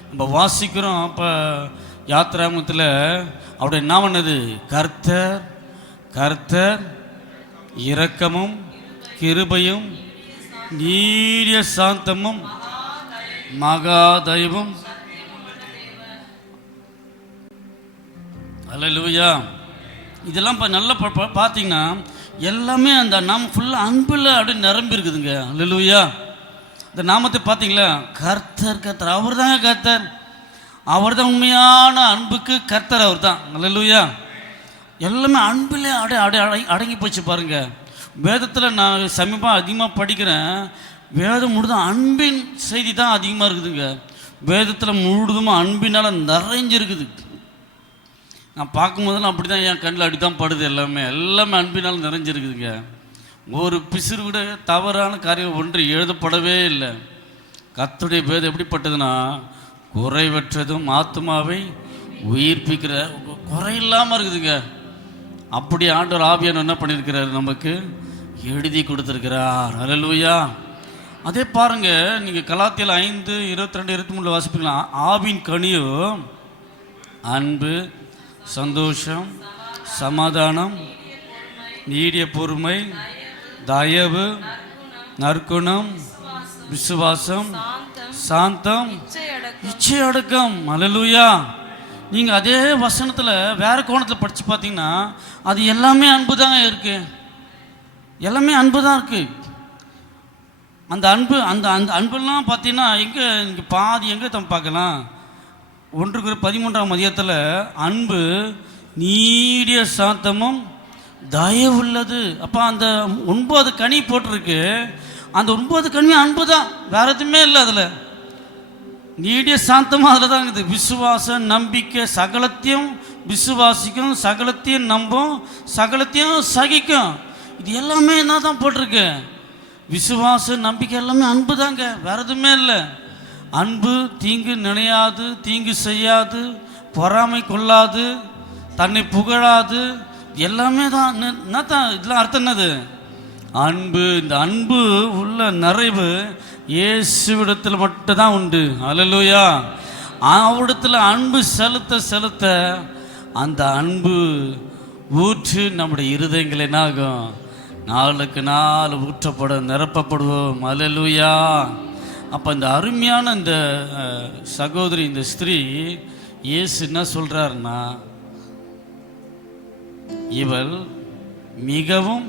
நம்ம வாசிக்கிறோம். அப்போ யாத்திராமத்தில் அவருடைய நாமம் என்னது? கர்த்தர், கர்த்தர் இரக்கமும் கிருபையும் நீடிய சாந்தமும் மகாதயவும். ஹல்லேலூயா. இதெல்லாம் நல்லா பார்த்தீங்கன்னா எல்லாமே அந்த நாமம் ஃபுல்லாக அன்பில் அப்படியே நிரம்பி இருக்குதுங்க. ஹல்லேலூயா. இந்த நாமத்தை பார்த்தீங்களா? கர்த்தர், கர்த்தர், அவர் தாங்க கர்த்தர். அவர் தான் உண்மையான அன்புக்கு கர்த்தர். அவர் தான். ஹல்லேலூயா. எல்லாமே அன்பில் அடங்கி போச்சு பாருங்க. வேதத்தில் நான் சமீபமாக அதிகமாக படிக்கிறேன். வேதம் முழுதும் அன்பின் செய்தி தான் அதிகமாக இருக்குதுங்க. வேதத்தில் முழுதுமாக அன்பினால் நிறைஞ்சிருக்குது. நான் பார்க்கும்போதெல்லாம் அப்படி தான் என் கண்ணில் அப்படி தான் படுது. எல்லாமே அன்பினால் நிறைஞ்சிருக்குதுங்க. ஒரு பிசுறு கூட தவறான காரியம் ஒன்று எழுதப்படவே இல்லை. கர்த்தருடைய வேதம் எப்படிப்பட்டதுன்னா குறைவற்றதும் ஆத்மாவை உயிர்ப்பிக்கிற, குறை இல்லாமல் இருக்குதுங்க. அப்படி ஆண்டவர் ஆவியானவர் என்ன பண்ணியிருக்கிறார்? நமக்கு எழுதி கொடுத்துருக்கிறார். ஹல்லேலூயா. அதே பாருங்க, நீங்கள் கலாத்தியர் 5:22-23 வாசிப்பீங்களா? ஆவின் கனியோ அன்பு, சந்தோஷம், சமாதானம், நீடிய பொறுமை, தயவு, நற்குணம், விசுவாசம், சாந்தம், இச்சை அடக்கம். ஹல்லேலூயா. நீங்கள் அதே வசனத்தில் வேறு கோணத்தில் படித்து பார்த்தீங்கன்னா அது எல்லாமே அன்பு தாங்க இருக்குது. எல்லாமே அன்பு தான் இருக்குது. அந்த அன்பு அந்த அந்த அன்பெல்லாம் பார்த்தீங்கன்னா இங்கே பாதி எங்கே தான் பார்க்கலாம்? 1:13 அன்பு நீடிய சாந்தமும் தயவுள்ளது. அப்போ அந்த 9 கனி போட்டிருக்கு. அந்த 9 கனியும் அன்பு தான், வேற எதுவுமே இல்லை. அதில் நீடிய சாந்தமும் அதில் தான் இருக்குது. விசுவாசம், நம்பிக்கை, சகலத்தையும் விசுவாசிக்கும், சகலத்தையும் நம்பும், சகலத்தையும் சகிக்கும். இது எல்லாமே என்ன தான் போட்டிருக்கு? விசுவாசம், நம்பிக்கை எல்லாமே அன்பு தாங்க, வேற எதுவுமே இல்லை. அன்பு தீங்கு நினையாது, தீங்கு செய்யாது, பொறாமை கொள்ளாது, தன்னை புகழாது. எல்லாமே தான். என்ன தான் இதெல்லாம் அர்த்தம்? என்னது? அன்பு. இந்த அன்பு உள்ள நிறைவு இயேசுவிடத்தில் மட்டும்தான் உண்டு. ஹல்லேலூயா. அவரிடத்தில் அன்பு செலுத்த செலுத்த அந்த அன்பு ஊற்று நம்முடைய இருதயங்கள் என்னாகும்? நாளுக்கு நாள் ஊற்றப்பட நிரப்பப்படுவோம். ஹல்லேலூயா. அப்போ இந்த அருமையான இந்த சகோதரி, இந்த ஸ்திரீ, இயேசு என்ன சொல்கிறாருன்னா, இவள் மிகவும்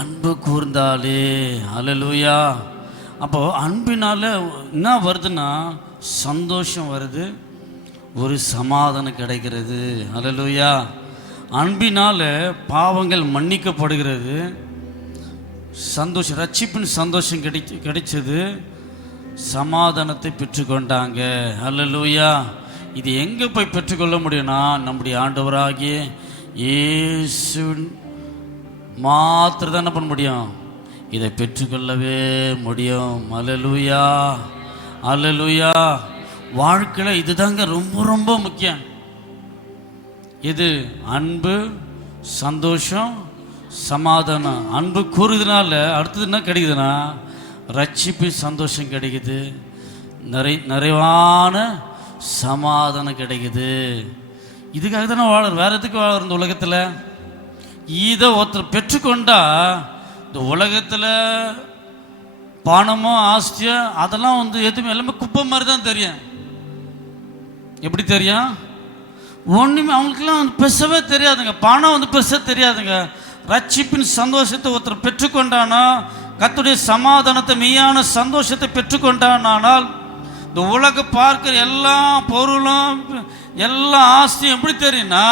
அன்பு கூர்ந்தாளே. ஹல்லேலூயா. அப்போது அன்பினால் என்ன வருதுன்னா சந்தோஷம் வருது, ஒரு சமாதானம் கிடைக்கிறது. ஹல்லேலூயா. அன்பினால் பாவங்கள் மன்னிக்கப்படுகிறது, சந்தோஷம், ரட்சிப்பின் சந்தோஷம் கிடைச்சது, சமாதானத்தை பெற்றுக்கொண்டாங்க. ஹல்லேலூயா. இது எங்கே போய் பெற்றுக்கொள்ள முடியும்னா நம்முடைய ஆண்டவராகிய இயேசு மாத்திரம் தான் என்ன பண்ண முடியும்? இதை பெற்றுக்கொள்ளவே முடியும். ஹல்லேலூயா. ஹல்லேலூயா. வாழ்க்கையில் இதுதாங்க ரொம்ப ரொம்ப முக்கியம். இது அன்பு, சந்தோஷம், சமாதானம். அன்பு கூறுறதுனால அடுத்தது என்ன கிடைக்குதுன்னா ரட்சிப்பு சந்தோஷம் கிடைக்குது, நிறைவான சமாதானம் கிடைக்குது. இதுக்காக தானே வாழறோம். வேறு எதுக்கு வாழறோம் இந்த உலகத்தில்? இதை ஒருத்தர் பெற்றுக்கொண்டா இந்த உலகத்தில் பணமோ ஆஸ்தியோ அதெல்லாம் எதுவுமே எல்லாமே குப்பை மாதிரி தான் தெரியும். எப்படி தெரியும்? ஒன்றுமே அவங்களுக்கெல்லாம் பெருசாகவே தெரியாதுங்க. பணம் பெருசாக தெரியாதுங்க. ரட்சிப்பின் சந்தோஷத்தை ஒருத்தர் பெற்றுக்கொண்டானா, கர்த்தருடைய சமாதானத்தை, மெய்யான சந்தோஷத்தை பெற்றுக்கொண்டானால் இந்த உலக பார்க்கிற எல்லா பொருளும் எல்லா ஆஸ்தியும் எப்படி தெரியும்னா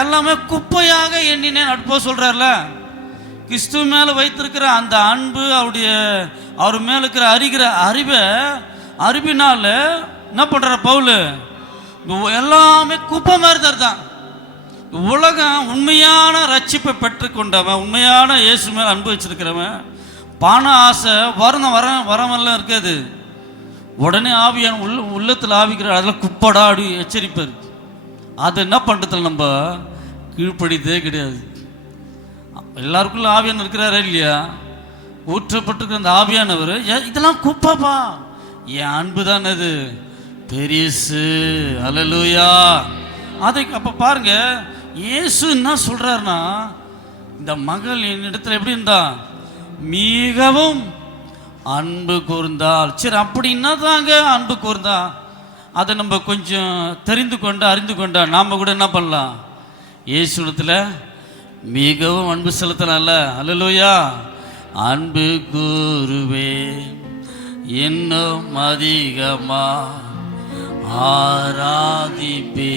எல்லாமே குப்பையாக எண்ணினேன். அடுப்போ சொல்கிறார்ல, கிறிஸ்துவ மேலே வைத்திருக்கிற அந்த அன்பு, அவர் மேலே இருக்கிற அறிவினால் என்ன பண்ணுற பவுல்? எல்லாமே குப்பை மாதிரி தான். உலகம் உண்மையான ரட்சிப்பை பெற்றுக்கொண்டவன், உண்மையான இயேசு மேலே அன்பு வச்சிருக்கிறவன், பண ஆசை வரமெல்லாம் இருக்காது. உடனே ஆவியான உள்ளத்தில் ஆவிக்கிற அதெல்லாம் குப்படா அப்படி எச்சரிப்பார். அது என்ன பண்ணுறதில்ல, நம்ம கீழ்ப்படித்தே கிடையாது. எல்லாருக்குள்ள ஆவியானவர் இருக்கிறாரா இல்லையா? ஊற்றப்பட்டிருக்கிற அந்த ஆவியானவர் இதெல்லாம் குப்பாப்பா, என் அன்பு தான் அது பெரிசு. அல்லேலூயா. அதை அப்போ பாருங்க, இயேசு என்ன சொல்றாருன்னா, இந்த மகள் என்னிடத்துல எப்படி இருந்தா? மிகவும் அன்பு கூர்ந்தாள். சரி, அப்படின்னா தாங்க அன்பு கூர்ந்தா, அதை நம்ம கொஞ்சம் தெரிந்து கொண்டா அறிந்து கொண்டா நாம் கூட என்ன பண்ணலாம்? இயேசுடத்தில் மிகவும் அன்பு செலுத்தலாம்ல. அல்லேலூயா. அன்பு கூறுவே இன்னும் அதிகமா ஆராதிப்பே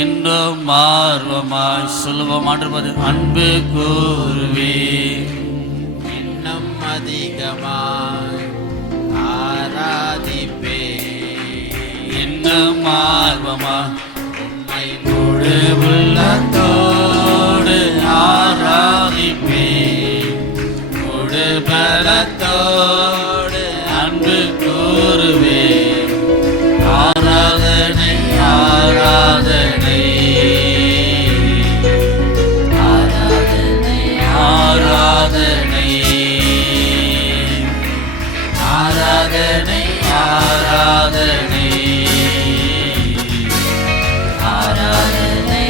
இன்னும் ஆர்வமாய் சொல்லுவோம். ஆண்டு அன்பு கூறுவே இன்னும் அதிகமாய் ஆராதிப்பே இன்னும் ஆர்வமா உம்மை முழு உள்ளத்தோடு ஆராதிப்பே முழு பலத்தோடு அன்பு கூறுவே ஆராதனை ஆராதனை ஆராதனை ஆராதனை ஆராதனை ஆராதனை ஆராதனை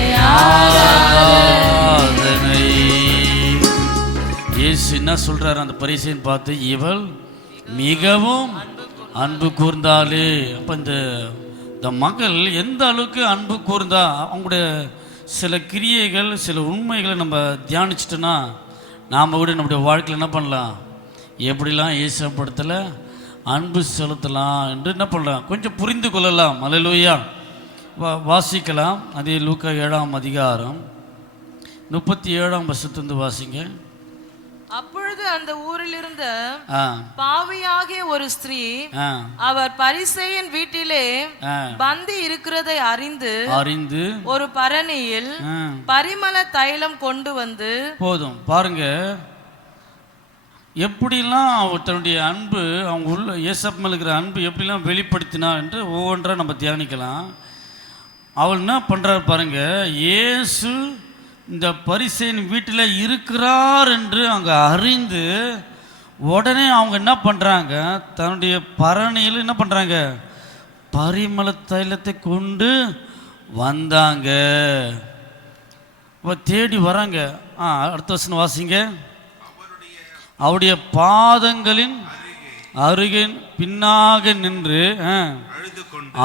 ஆராதனை. இயேசு என்ன சொல்றாரு அந்த பரிசேயன் பார்த்து? இவள் மிகவும் அன்பு கூர்ந்தாலே. அப்போ இந்த மகள் எந்த அளவுக்கு அன்பு கூர்ந்தா, அவங்களுடைய சில கிரியைகள் சில உண்மைகளை நம்ம தியானிச்சிட்டோன்னா நாம் கூட நம்முடைய வாழ்க்கையில் என்ன பண்ணலாம்? எப்படிலாம் இயேசுப்படத்தில் அன்பு செலுத்தலாம் என்று என்ன பண்ணலாம்? கொஞ்சம் புரிந்து கொள்ளலாம். அல்லேலூயா. வாசிக்கலாம். அதே லூக்கா 7ஆம் அதிகாரம் 37ஆம் வசனத்திலிருந்து வாசிங்க. அப்பொழுது அந்த ஊரில் இருந்த பாவியாகிய ஒரு ஸ்திரீ அவர் பரிசேயன் வீட்டிலே பந்தி இருக்கிறதை அறிந்து ஒரு பரணியில் பரிமள தைலம் கொண்டு வந்து. போதும் பாருங்க, எப்படிலாம் அவர் தன்னுடைய அன்பு, அவங்க உள்ள இயேசு மேல இருக்கிற அன்பு எப்படிலாம் வெளிப்படுத்தினா என்று ஒவ்வொன்றா நம்ம தியானிக்கலாம். அவள் என்ன பண்றாரு பாருங்க, இயேசு இந்த பரிசேயன் வீட்டில் இருக்கிறார் என்று அங்கே அறிந்து உடனே அவங்க என்ன பண்ணுறாங்க? தன்னுடைய பரணியில் என்ன பண்ணுறாங்க? பரிமள தைலத்தை கொண்டு வந்தாங்க. இப்போ தேடி வராங்க. அடுத்த வசனம் வாசிங்க. அவருடைய பாதங்களின் அருகே பின்னாக நின்று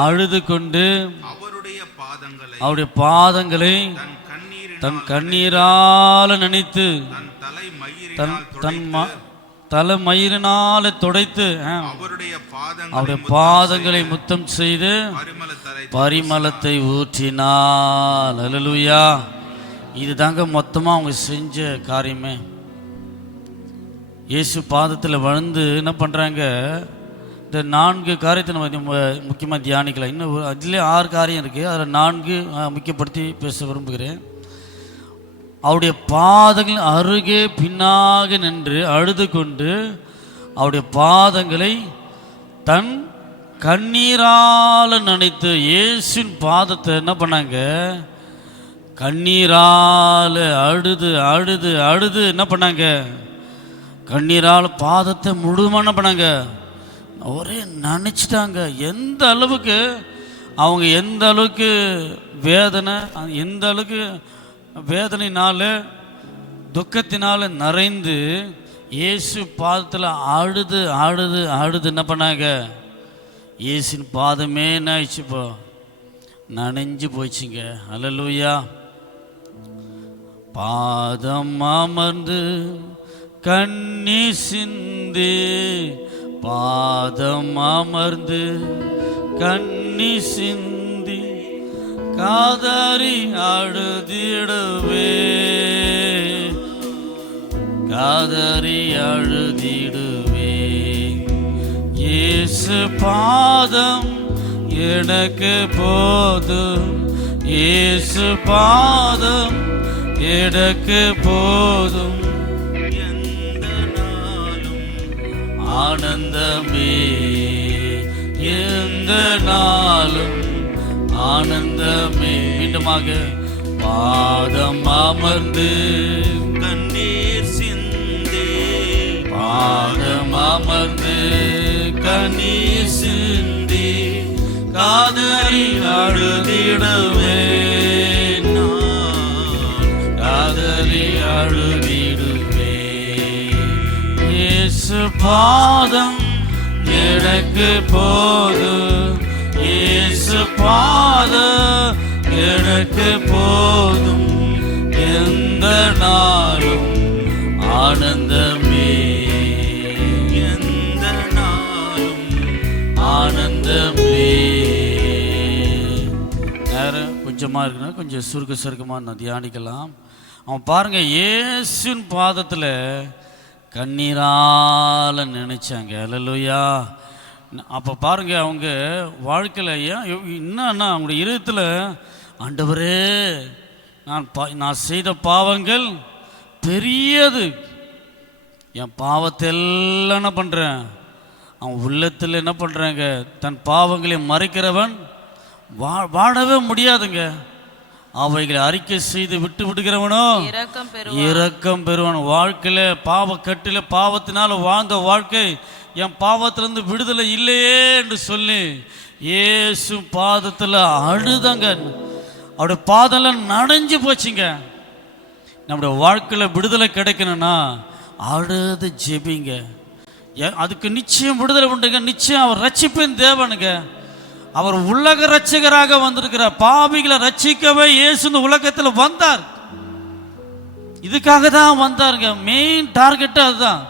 அழுது கொண்டு அவருடைய பாதங்களை தன் கண்ணீரால நினைத்து தன் தலைமயிரினால துடைத்து அவருடைய பாதங்களை முத்தம் செய்து பரிமளத்தை ஊற்றினாள். அல்லேலூயா. இது தாங்க மொத்தமாக அவங்க செஞ்ச காரியமே. இயேசு பாதத்தில் வளர்ந்து என்ன பண்ணுறாங்க? இந்த 4 காரியத்தை நம்ம முக்கியமாக தியானிக்கலாம். இன்னும் அதிலே 6 காரியம் இருக்குது, அதில் 4 முக்கியப்படுத்தி பேச விரும்புகிறேன். அவருடைய பாதங்கள் அருகே பின்னாக நின்று அழுது கொண்டு அவருடைய பாதங்களை தன் கண்ணீரால் நனைத்து, இயேசுவின் பாதத்தை என்ன பண்ணாங்க? கண்ணீரால் அழுது அழுது அழுது என்ன பண்ணாங்க? கண்ணீரால் பாதத்தை முழுமையாக என்ன பண்ணாங்க? ஒரே நினச்சிட்டாங்க. எந்த அளவுக்கு அவங்க எந்த அளவுக்கு வேதனை, எந்த அளவுக்கு வேதனையினால் துக்கத்தினால் நிறைந்து இயேசு பாதத்தில் அழுது அழுது அழுது என்ன பண்ணாங்க? இயேசுவின் பாதமே என்ன ஆயிடுச்சு? இப்போ நனைஞ்சு போயிடுச்சுங்க. அல்லேலூயா. பாதம் அமர்ந்து கண்ணீர் சிந்தி, பாதம் அமர்ந்து கண்ணீர் சிந்தி காதறி அழுதிடுவே, காதறி அழுதிடுவே. இயேசு பாதம் எனக்கு போதும், இயேசு பாதம் எனக்கு போதும். எந்த நாளும் ஆனந்தமே, எந்த நாளும் ஆனந்தமே. மீண்டுமாக பாதம் அமர்ந்து கண்ணீர் சிந்தி பாதம் அமர்ந்து கண்ணீர் சிந்தி காதலி அழுதிடுவே காதலி அழுதிடுவே. இயேசு பாதம் எனக்கு போதும், இயேசு பாதம் எனக்கு போதும், எந்த நாளும் ஆனந்தமே, எந்த நாளும் ஆனந்தமே. நேரம் கொஞ்சமாக இருக்குன்னா கொஞ்சம் சுருக்கமாக நான் தியானிக்கலாம். அவன் பாருங்க, இயேசுவின் பாதத்தில் கண்ணீரால் நினைச்சாங்க. அல்லேலூயா. அப்போ பாருங்க, அவங்க வாழ்க்கையில் என்னன்னா அவங்களுடைய இருதயத்தில், ஆண்டவரே நான் செய்த பாவங்கள் பெரியது, என் பாவத்தை எல்லாம் என்ன பண்ணுறேன், அவன் உள்ளத்தில் என்ன பண்ணுறாங்க, தன் பாவங்களை மறைக்கிறவன் வாழவே முடியாதுங்க. அவைகளை அறிக்கை செய்து விட்டு விடுகிறவனோ இரக்கம் பெறுவான். வாழ்க்கையில் பாவக்கட்டில் பாவத்தினால் வாழ்ந்த வாழ்க்கை என் பாவத்திலிருந்து விடுதலை இல்லையே என்று சொல்லி இயேசு பாதத்தில் அழுதாங்க. அவருடைய பாதம்லாம் நனைஞ்சு போச்சுங்க. நம்முடைய வாழ்க்கையில் விடுதலை கிடைக்கணும்னா அழுது ஜெபிங்க. அதுக்கு நிச்சயம் விடுதலை உண்டுங்க. நிச்சயம் அவர் ரட்சிப்பின் தேவனுங்க. அவர் உலக ரட்சகராக வந்திருக்கிறார். பாவிகளை ரட்சிக்கவே இயேசு இந்த உலகத்தில் வந்தார். இதுக்காக தான் வந்தாருங்க. மெயின் டார்கெட்டு அதுதான்.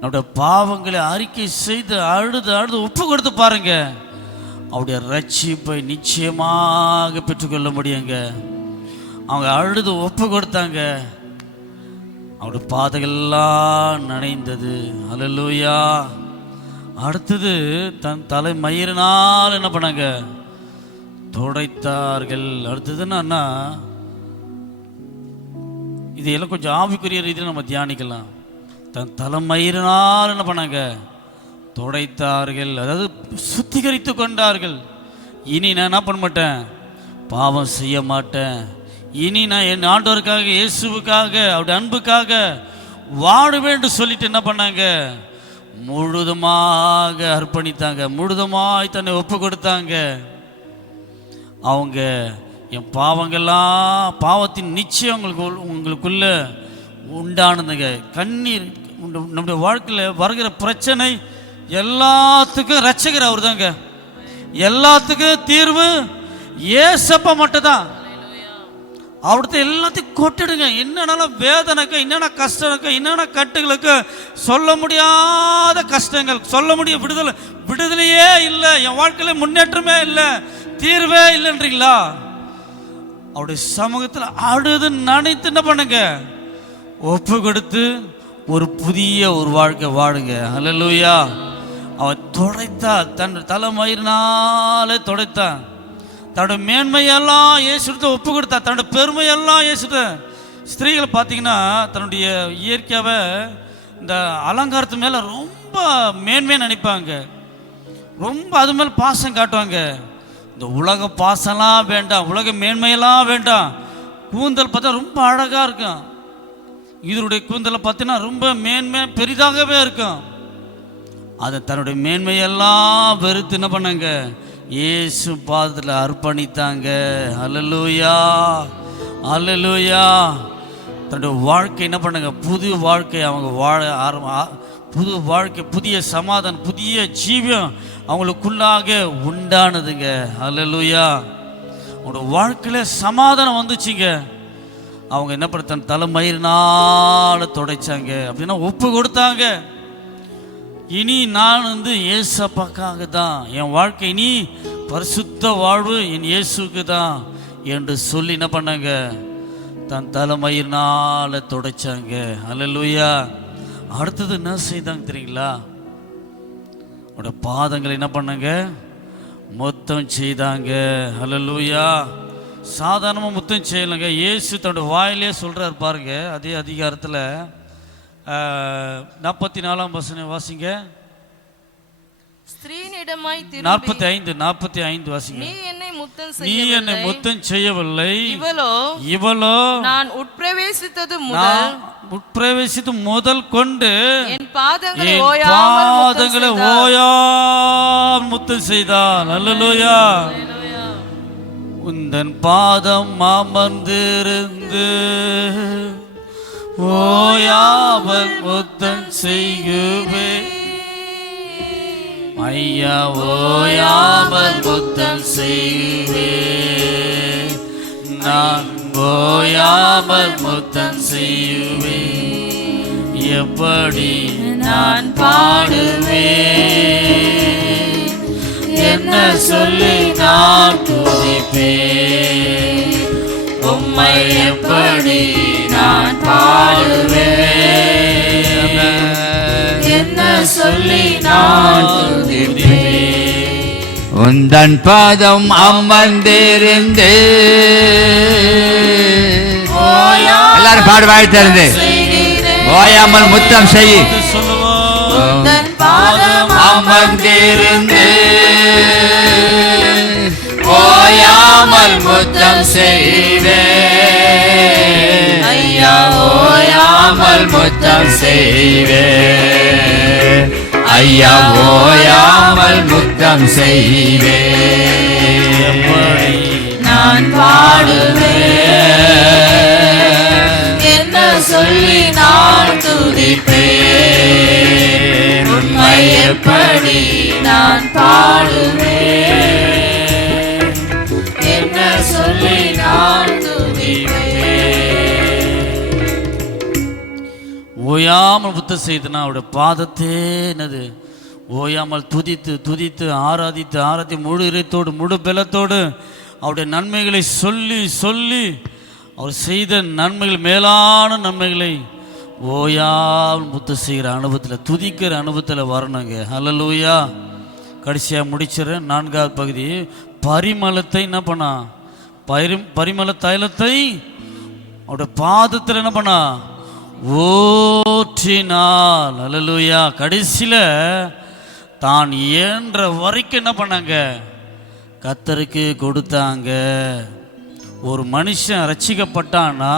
நம்முடைய பாவங்களை அறிக்கை செய்து அழுது அழுது ஒப்பு கொடுத்து பாருங்க, அவருடைய ரட்சிப்பை நிச்சயமாக பெற்றுக்கொள்ள முடியுங்க. அவங்க அழுது ஒப்பு கொடுத்தாங்க, அவருடைய பாதைகள்லாம் நனைந்தது. அல்லேலூயா. அடுத்தது தன் தலை மயிரினால் என்ன பண்ணாங்க, துடைத்தார்கள். அடுத்தது என்னன்னா, இதையெல்லாம் கொஞ்சம் ஆவிக்குரிய ரீதியில் நம்ம தியானிக்கலாம். தன் தலைமயிரினால் என்ன பண்ணாங்க, துடைத்தார்கள், அதாவது சுத்திகரித்து கொண்டார்கள். இனி நான் என்ன பண்ண மாட்டேன், பாவம் செய்ய மாட்டேன். இனி நான் என் ஆண்டவருக்காக இயேசுவுக்காக அவருடைய அன்புக்காக வாடுவேன் என்று சொல்லிட்டு என்ன பண்ணாங்க, முழுதுமாக அர்ப்பணித்தாங்க. முழுதுமாய் தன்னை ஒப்பு கொடுத்தாங்க. அவங்க என் பாவங்கள்லாம், பாவத்தின் நிச்சயம் உங்களுக்குள்ள உண்டானதுங்க. கண்ணீர், நம்முடைய வாழ்க்கையில் வருகிற பிரச்சனை எல்லாத்துக்கும் ரட்சகர் அவர் தாங்க. எல்லாத்துக்கும் தீர்வு ஏசப்பா மட்டும்தான். அவர்கிட்ட எல்லாத்தையும் கொட்டிடுங்க. என்னென்னாலும் வேதனைக்கு, என்னென்ன கஷ்டனுக்கு, என்னென்ன கட்டுகளுக்கு, சொல்ல முடியாத கஷ்டங்கள், சொல்ல முடிய விடுதலையே இல்லை, என் வாழ்க்கையில் முன்னேற்றமே இல்லை, தீர்வே இல்லைன்றீங்களா, அவருடைய சமூகத்தில் அழுது நனைத்து என்ன பண்ணுங்க, ஒப்பு கொடுத்து ஒரு புதிய ஒரு வாழ்க்கை வாடுங்க. அல்லேலூயா. அவன் துடைத்தாள், தன் தலைமயிரினாலே துடைத்தான். தன்னோட மேன்மையெல்லாம் இயேசுகிட்ட ஒப்பு கொடுத்தா, தன்னோட பெருமையெல்லாம் இயேசுகிட்ட. ஸ்திரீகளை பார்த்தீங்கன்னா தன்னுடைய இயற்கையாகவே இந்த அலங்காரத்து மேலே ரொம்ப மேன்மையாக நினைப்பாங்க, ரொம்ப அது மேலே பாசம் காட்டுவாங்க. இந்த உலக பாசம்லாம் வேண்டாம், உலக மேன்மையெல்லாம் வேண்டாம். கூந்தல் பார்த்தா ரொம்ப அழகாக இருக்கும். இதனுடைய கூந்தலை பார்த்தீங்கன்னா ரொம்ப மேன்மை பெரிதாகவே இருக்கும். அதை தன்னுடைய மேன்மையெல்லாம் வெறுத்து என்ன பண்ணாங்க, இயேசு பாதத்தில் அர்ப்பணித்தாங்க. அல்லேலூயா, அல்லேலூயா. தன்னுடைய வாழ்க்கை என்ன பண்ணாங்க, புது வாழ்க்கை அவங்க வாழ புது வாழ்க்கை, புதிய சமாதானம், புதிய ஜீவியம் அவங்களுக்குள்ளாக உண்டானதுங்க. அல்லேலூயா. அவங்களோட வாழ்க்கையில் சமாதானம் வந்துச்சுங்க. அவங்க என்ன பண்ண, தன் தலைமயிரினால துடைச்சாங்க. அப்படின்னா ஒப்பு கொடுத்தாங்க. இனி நான் ஏசப்பாக்காக தான், என் வாழ்க்கை இனி பரிசுத்த வாழ்வு என் இயேசுக்கு தான் என்று சொல்லி என்ன பண்ணாங்க, தன் தலைமயிரினால துடைச்சாங்க. அல்லேலூயா. அடுத்தது என்ன செய்தாங்க தெரியுங்களா, அவரோட பாதங்களை என்ன பண்ணாங்க, முத்தம் செய்தாங்க. அல்லேலூயா. சாதாரணமாக முத்தம் செய்யலைங்க. இயேசு தன்னோட வாயிலே சொல்கிறார் பாருங்க, அதே அதிகாரத்தில் 44ஆம் வசனம் வாசிங்க. 45 வாசிங்க. நீ என்னை முத்தம் நீ என்னை செய்யவில்லை. முத்தம் செய்யவில்லை. இவளோ நான் உட்பிரவேசித்தது முதல் கொண்டு என் பாதங்களை ஓயாமல் முத்தம் செய்தாள். அல்லேலூயா. உந்தன் பாதம் அமர்ந்திருந்து ஓயாமல் முத்தம் செய்யுவே ஐயா, ஓயாமல் முத்தம் செய்யுவே நான் ஓயாமல் முத்தம் செய்யுவே. எப்படி நான் பாடுவேன், என்ன சொல்லி நான் துதிப்பேன், உம்மை எப்படி நான் பாடுவேன், என்ன சொல்லி நான் துதிப்பேன். உந்தன் பாதம் அமர்ந்திருந்து எல்லாரும் பாடு வாழ்த்திருந்து ஓயாமல் முத்தம் செய். அமர்ந்திருந்து ஓயாமல் முத்தம் செய்வே ஐயா, ஓயாமல் முத்தம் செய்வே ஐயா, ஓயாமல் முத்தம் செய்வே. நான் பாடுவேன், என்ன சொல்லி நான் துதிப்பேன், உம்மை எப்படி நான் பாடுவேன், என்ன சொல்லி நான் துதிப்பேன். ஓயாமல் முத்தம் செய்துனா அவருடைய பாதத்தே என்னது ஓயாமல் துதித்து துதித்து ஆராதித்து முழு இதயத்தோடு முழு பலத்தோடு அவருடைய நன்மைகளை சொல்லி சொல்லி அவர் செய்த நன்மைகள் மேலான நன்மைகளை ஓயாமல் முத்தம் செய்கிற அனுபவத்தில் துதிக்கிற அனுபவத்தில் வரணுங்க. அல்லேலூயா. கடைசியாக முடிச்சிடறேன். 4வது பகுதி, பரிமளத்தை என்ன பண்ணா, பரிமள தைலத்தை அவருடைய பாதத்தில் என்ன பண்ணா, ஊற்றினாள். அல்லேலூயா. கடைசியில் தான் இயன்ற வரைக்கும் என்ன பண்ணாங்க, கர்த்தருக்கு கொடுத்தாங்க. ஒரு மனுஷன் ரட்சிக்கப்பட்டானா,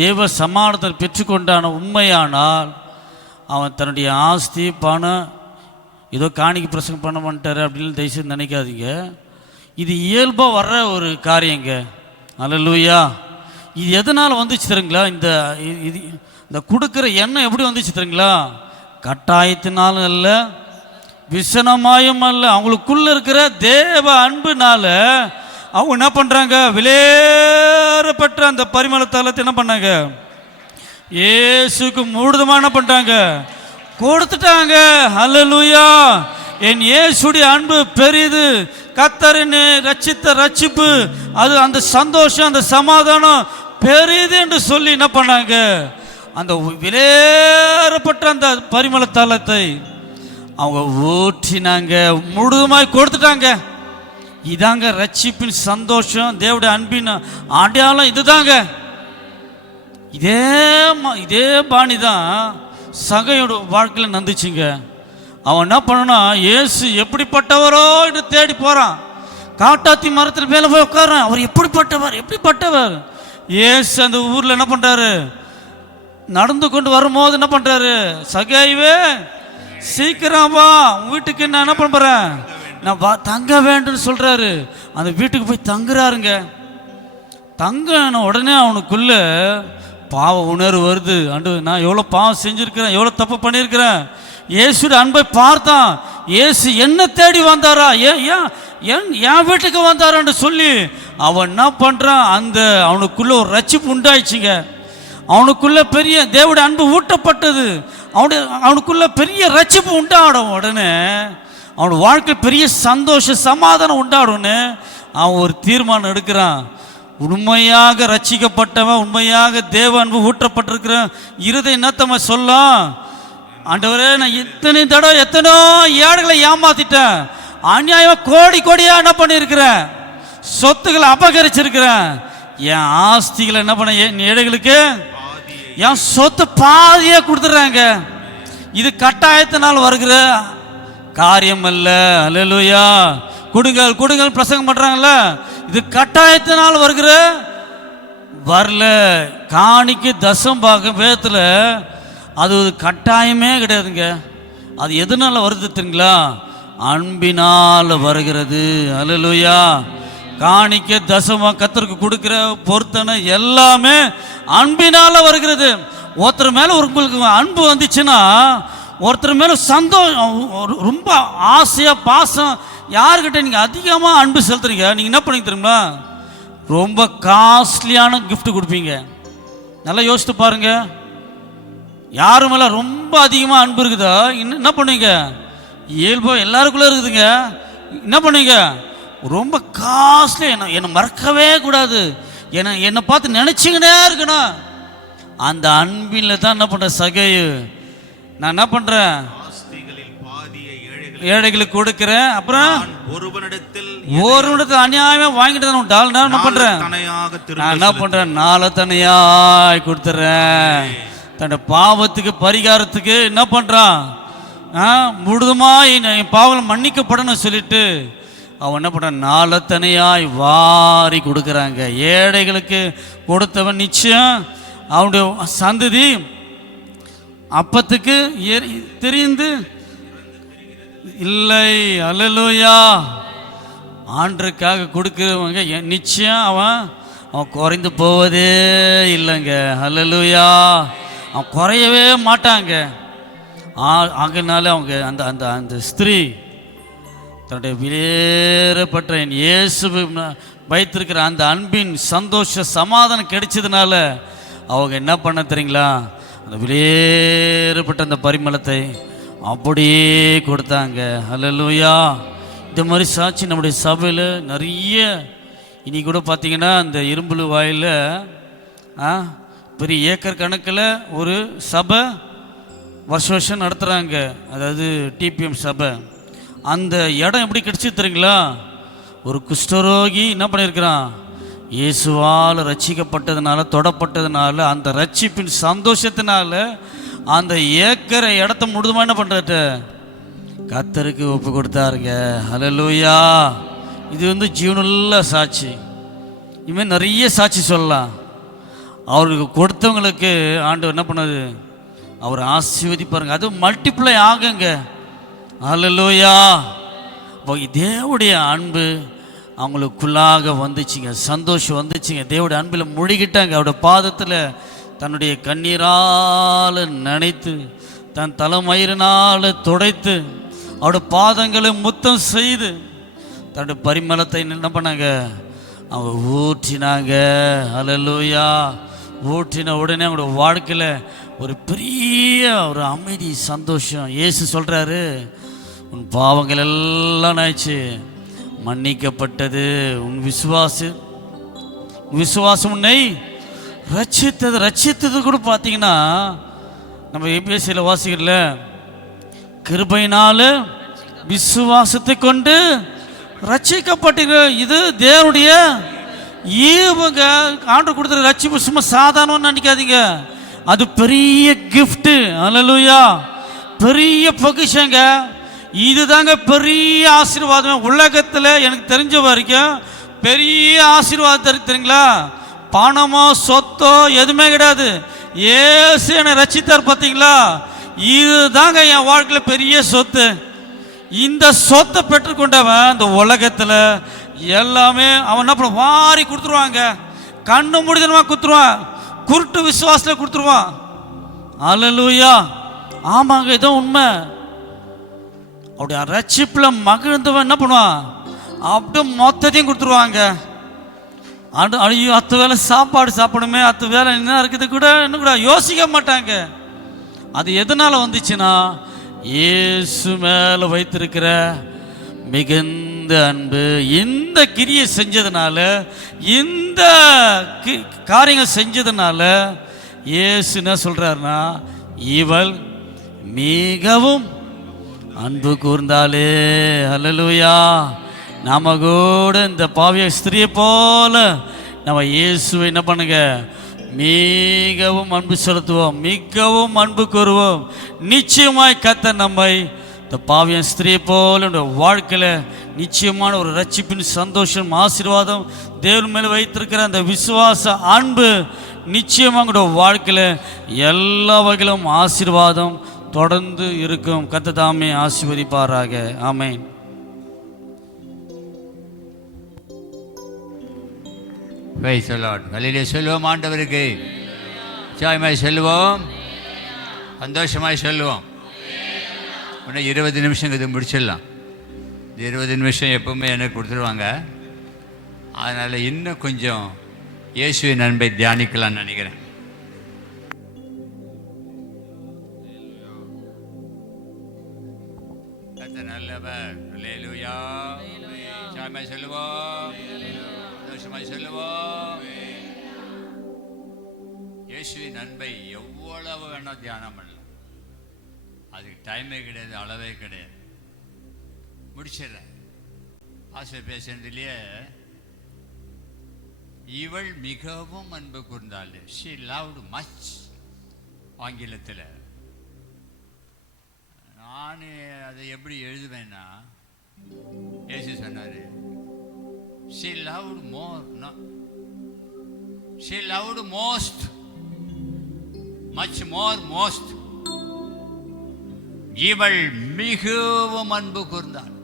தேவ சமாதானத்தை பெற்றுக்கொண்டான உண்மையானால் அவன் தன்னுடைய ஆஸ்தி பணம் ஏதோ காணிக்கை பிரசங்கம் பண்ண மாட்டார் அப்படின்னு தயவுசெய்து நினைக்காதீங்க. இது இயல்பாக வர்ற ஒரு காரியங்க. அல்லேலூயா. இது எதனால் வந்துச்சு தெரியுங்களா? இந்த கொடுக்குற எண்ணம் எப்படி வந்துச்சு தெரியுங்களா? கட்டாயத்தினாலும் அல்ல, விசனமாயும் அல்ல, அவங்களுக்குள்ள இருக்கிற தேவ அன்புனால அவங்க என்ன பண்ணுறாங்க, விலையேறப்பட்ட அந்த பரிமள தைலத்தை என்ன பண்ணாங்க, இயேசுக்கு முழுதுமாக என்ன பண்ணிட்டாங்க, கொடுத்துட்டாங்க. அல்லேலூயா. என் இயேசுடைய அன்பு பெரிது, கர்த்தரின் ரட்சித்த ரட்சிப்பு அது, அந்த சந்தோஷம் அந்த சமாதானம் பெரிது என்று சொல்லி என்ன பண்ணாங்க, அந்த விலையேறப்பட்ட அந்த பரிமள தைலத்தை அவங்க ஊற்றினாங்க, முழுதுமாய் கொடுத்துட்டாங்க. இதாங்க ரட்சிப்பின் சந்தோஷம், தேவடைய அன்பின் அடையாளம் இதுதாங்க. இதே பாணி தான் சகையோட வாழ்க்கையில் நந்துச்சுங்க. அவன் என்ன பண்ணனா, இயேசு எப்படிப்பட்டவரோ என்று தேடி போகிறான். காட்டாத்தி மரத்தில் மேலே போய் உட்காரான். அவர் எப்படிப்பட்டவர். இயேசு அந்த ஊரில் என்ன பண்ணுறாரு, நடந்து கொண்டு வரும்போது என்ன பண்ணுறாரு, சகைவே சீக்கிரம் வா, வீட்டுக்கு நான் என்ன பண்ண போகிறேன், நான் தங்க வேண்டும்னு சொல்கிறாரு. அந்த வீட்டுக்கு போய் தங்குறாருங்க. தங்கின உடனே அவனுக்குள்ள பாவ உணர்வு வருது. நான் எவ்வளோ பாவம் செஞ்சுருக்கிறேன், எவ்வளோ தப்பு பண்ணியிருக்கிறேன். இயேசுடைய அன்பை பார்த்தான். இயேசு என்ன தேடி வந்தாரா, என் வீட்டுக்கு வந்தாரான்னு சொல்லி அவன் என்ன பண்ணுறான், அந்த அவனுக்குள்ள ஒரு ரட்சிப்பு உண்டாயிடுச்சுங்க. அவனுக்குள்ள பெரிய தேவடைய அன்பு ஊட்டப்பட்டது. அவனுக்குள்ள பெரிய ரட்சிப்பு உண்டாடும். உடனே அவனோட வாழ்க்கை பெரிய சந்தோஷ சமாதானம் உண்டாடும்னு அவன் ஒரு தீர்மானம் எடுக்கிறான். உண்மையாக ரட்சிக்கப்பட்டவன், உண்மையாக தேவ அன்பு ஊட்டப்பட்டிருக்கிற இருதயம் என்னத்தம்ம சொல்லும், ஆண்டவரே நான் எத்தனையோ ஏழைகளை ஏமாத்திட்டேன், அநியாயமாக கோடியாக என்ன பண்ணியிருக்கிறேன், சொத்துக்களை அபகரிச்சிருக்கிறேன், என் ஆஸ்திகளை என்ன பண்ண என் ஏழைகளுக்கு என் சொத்து பாதியே கொடுத்துட்றாங்க. இது கட்டாயத்தினால் வருகிற காரியம் அல்ல. அல்லேலூயா. கொடுங்கள் கொடுங்கள் பிரசங்கம் பண்ணுறாங்கல்ல, இது கட்டாயத்தினால் வருகிற வரல. காணிக்கு தசம் பாகம் வேதத்தில் அது கட்டாயமே கிடையாதுங்க. அது எதனால வருது தெரியுங்களா? அன்பினால் வருகிறது. அல்லேலூயா. காணிக்க தசமா கர்த்தருக்கு கொடுக்கிற பொருத்தனை எல்லாமே அன்பினால வருகிறது. ஒருத்தர் மேலே உங்களுக்கு அன்பு வந்துச்சுன்னா, ஒருத்தர் மேலே சந்தோஷம், ரொம்ப ஆசையாக பாசம், யாருக்கிட்ட நீங்கள் அதிகமாக அன்பு செலுத்துறீங்க, நீங்கள் என்ன பண்ணி தெரியுங்களா? ரொம்ப காஸ்ட்லியான கிஃப்ட் கொடுப்பீங்க. நல்லா யோசித்து பாருங்க. யாரு மேலே ரொம்ப அதிகமாக அன்பு இருக்குதா, என்ன பண்ணுவீங்க? இயல்பாக எல்லாருக்குள்ளே இருக்குதுங்க. என்ன பண்ணுவீங்க? ரொம்ப காஸ்ட்லி, என்னை மறக்கவே கூடாது, என்னை பார்த்து நினச்சிக்கினே இருக்கணும். அந்த அன்பில் தான் என்ன பண்ணுற சகையு, நான் என்ன பண்ணுறேன்? ஏழைகளுக்கு கொடுக்கிறேன். அப்புறம் ஒருவனிடத்தில் அநியாயமாக வாங்கிட்டு தான் உண்டால் நான் என்ன பண்ணுறேன்? நான் என்ன பண்ணுறேன்? நாளை தனியாய் கொடுத்துட்றேன். தன்னோட பாவத்துக்கு பரிகாரத்துக்கு என்ன பண்ணுறான்? முழுதுமாய் என் பாவம் மன்னிக்கப்படணும் சொல்லிட்டு அவன் என்ன பண்ணுறான்? நாளத்தனையாய் வாரி கொடுக்குறாங்க. ஏழைகளுக்கு கொடுத்தவன் நிச்சயம் அவனுடைய சந்ததி அப்பத்துக்கு தெரிந்து இல்லை. அல்லேலூயா. ஆண்டருக்காக கொடுக்கிறவங்க நிச்சயம் அவன் குறைந்து போவதே இல்லைங்க. அல்லேலூயா. அவன் குறையவே மாட்டாங்க. ஆகினால அவங்க அந்த அந்த அந்த ஸ்திரீ தன்னுடைய வெளியேறப்பட்ட என் இயேசு வைத்திருக்கிற அந்த அன்பின் சந்தோஷ சமாதானம் கிடைச்சதுனால அவங்க என்ன பண்ண தெரியுங்களா? அந்த வெளியேறப்பட்ட அந்த பரிமளத்தை அப்படியே கொடுத்தாங்க. அல்லேலூயா. இந்த மாதிரி சாட்சி நம்முடைய சபையில் நிறைய. இன்னைக்கு கூட பார்த்தீங்கன்னா அந்த இரும்புலு வாயில் பெரிய ஏக்கர் கணக்கில் ஒரு சபை வருஷம் நடத்துகிறாங்க. அதாவது டிபிஎம் சபை. அந்த இடம் எப்படி கிடச்சி தெரியுங்களா? ஒரு குஷ்டரோகி என்ன பண்ணியிருக்கிறான்? இயேசுவால் ரட்சிக்கப்பட்டதுனால, தொடப்பட்டதுனால, அந்த ரட்சிப்பின் சந்தோஷத்தினால அந்த ஏக்கரை இடத்த முழுதுமா என்ன பண்ணுறாரு? கர்த்தருக்கு ஒப்பு கொடுத்தாருங்க. அல்லேலூயா. இது ஜீவனுள்ள சாட்சி. இனிமேல் நிறைய சாட்சி சொல்லலாம். அவருக்கு கொடுத்தவங்களுக்கு ஆண்டவர் என்ன பண்ணாது? அவர் ஆசீர்வதிப்பாருங்க. அது மல்டிப்ளை ஆகுங்க. அல்லேலூயா. தேவனுடைய அன்பு அவங்களுக்குள்ளாக வந்துச்சுங்க. சந்தோஷம் வந்துச்சுங்க. தேவனுடைய அன்பில் முழுகிட்டாங்க. அவருடைய பாதத்தில் தன்னுடைய கண்ணீரால் நனைத்து, தன் தலைமயிரினால் துடைத்து, அவருடைய பாதங்களை முத்தம் செய்து, தன்னுடைய பரிமளத்தை என்ன பண்ணாங்க? அவங்க ஊற்றினாங்க. அல்லேலூயா. ஊற்றின உடனே அவங்களோட வாழ்க்கையில் ஒரு பெரிய ஒரு அமைதி, சந்தோஷம். இயேசு சொல்கிறாரு, உன் பாவங்கள் எல்லாம் ஆயிடுச்சு, மன்னிக்கப்பட்டது. உன் விசுவாசம் உன்னை ரட்சித்தது கூட பார்த்தீங்கன்னா நம்ம எபிஎஸ்சியில் வாசிக்கல, கிருபையினால் விசுவாசத்தை கொண்டு ரட்சிக்கப்பட்டீங்க. இது தேவனுடைய ஈவுங்க. ஆண்டவர் கொடுத்துற ரட்சிப்பு சும்மா சாதாரணம்னு நினைக்காதீங்க. அது பெரிய கிஃப்ட்டு. அல்லேலூயா. பெரிய பொக்கிஷங்க. இதுதாங்க பெரிய ஆசீர்வாதம் உலகத்தில் எனக்கு தெரிஞ்ச வரைக்கும். பெரிய ஆசீர்வாதம் தெரியுங்களா? பணமோ சொத்தோ எதுவுமே கிடையாது. ஏசு என்னை ரட்சித்தார் பார்த்தீங்களா? இதுதாங்க என் வாழ்க்கையில் பெரிய சொத்து. இந்த சொத்தை பெற்றுக்கொண்டவன் இந்த உலகத்தில் எல்லாமே அவன் என்ன பண்ண வாரி கொடுத்துருவாங்க. கண்ணு முடிதனமாக கொடுத்துருவான். குருட்டு விசுவாசத்தில் கொடுத்துருவான். அல்லேலூயா. ஆமாங்க, இதான் உண்மை. அவருடைய ரட்சிப்பில் மகிழ்ந்தவன் என்ன பண்ணுவான்? அப்படியே மொத்தத்தையும் கொடுத்துருவாங்க. ஐயோ, 10 வேளை சாப்பாடு சாப்பிடுமே, 10 வேளை என்ன இருக்குது கூட இன்னும் கூட யோசிக்க மாட்டாங்க. அது எதனால் வந்துச்சுன்னா, இயேசு மேலே வைத்திருக்கிற மிகுந்த அன்பு. இந்த கிரியை செஞ்சதுனால, இந்த காரியங்கள் செஞ்சதுனால இயேசு என்ன சொல்கிறாருன்னா, இவள் மிகவும் அன்பு கூர்ந்தாலே. அல்லேலூயா. நாம கூட இந்த பாவிய ஸ்திரியை போல நம்ம இயேசுவை என்ன பண்ணுங்க? மிகவும் அன்பு செலுத்துவோம், மிகவும் அன்பு கூறுவோம். நிச்சயமாய் கர்த்தர் நம்மை இந்த பாவியன் ஸ்திரியை போல வாழ்க்கையில் நிச்சயமான ஒரு ரட்சிப்பின் சந்தோஷம் ஆசீர்வாதம் தேவன் மேலே வைத்திருக்கிற அந்த விசுவாச அன்பு நிச்சயமாக வாழ்க்கையில் எல்லா வகையிலும் ஆசீர்வாதம் தொடர்ந்து இருக்கும். கர்த்தர் தாமே ஆசீர்வதிப்பாராக. ஆமென். Praise the Lord. ஹல்லேலூயா சொல்லுவோம். ஆண்டவருக்கு ஜெயமாய் சொல்லுவோம், சந்தோஷமாய் சொல்லுவோம். இன்னும் 20 நிமிஷம் இது முடிச்சிடலாம். இந்த 20 நிமிஷம் எப்பவுமே எனக்கு கொடுத்துருவாங்க. அதனால் இன்னும் கொஞ்சம் இயேசுவின் அன்பை தியானிக்கலாம்னு நினைக்கிறேன். கர்த்தர் நல்லவர். ஹல்லேலூயா. ஜெயமாய் சொல்லுவோம், சந்தோஷமாய் சொல்லுவோம். இயேசுவின் அன்பை எவ்வளவு வேணால் தியானம் பண்ணலாம். அதுக்கு டைமே கிடையாது, அளவே கிடையாது. முடிச்சிடுறேன். ஆசிரியர் பேசுறதுலேயே இவள் மிகவும் அன்பு கூர்ந்தாள். she loved much. ஆங்கிலத்தில் நான் அதை எப்படி எழுதுவேன்னா, இயேசு சொன்னார் she loved more, no, she loved most, much more, most. இவள் மிகவும் அன்பு கூர்ந்தாள்.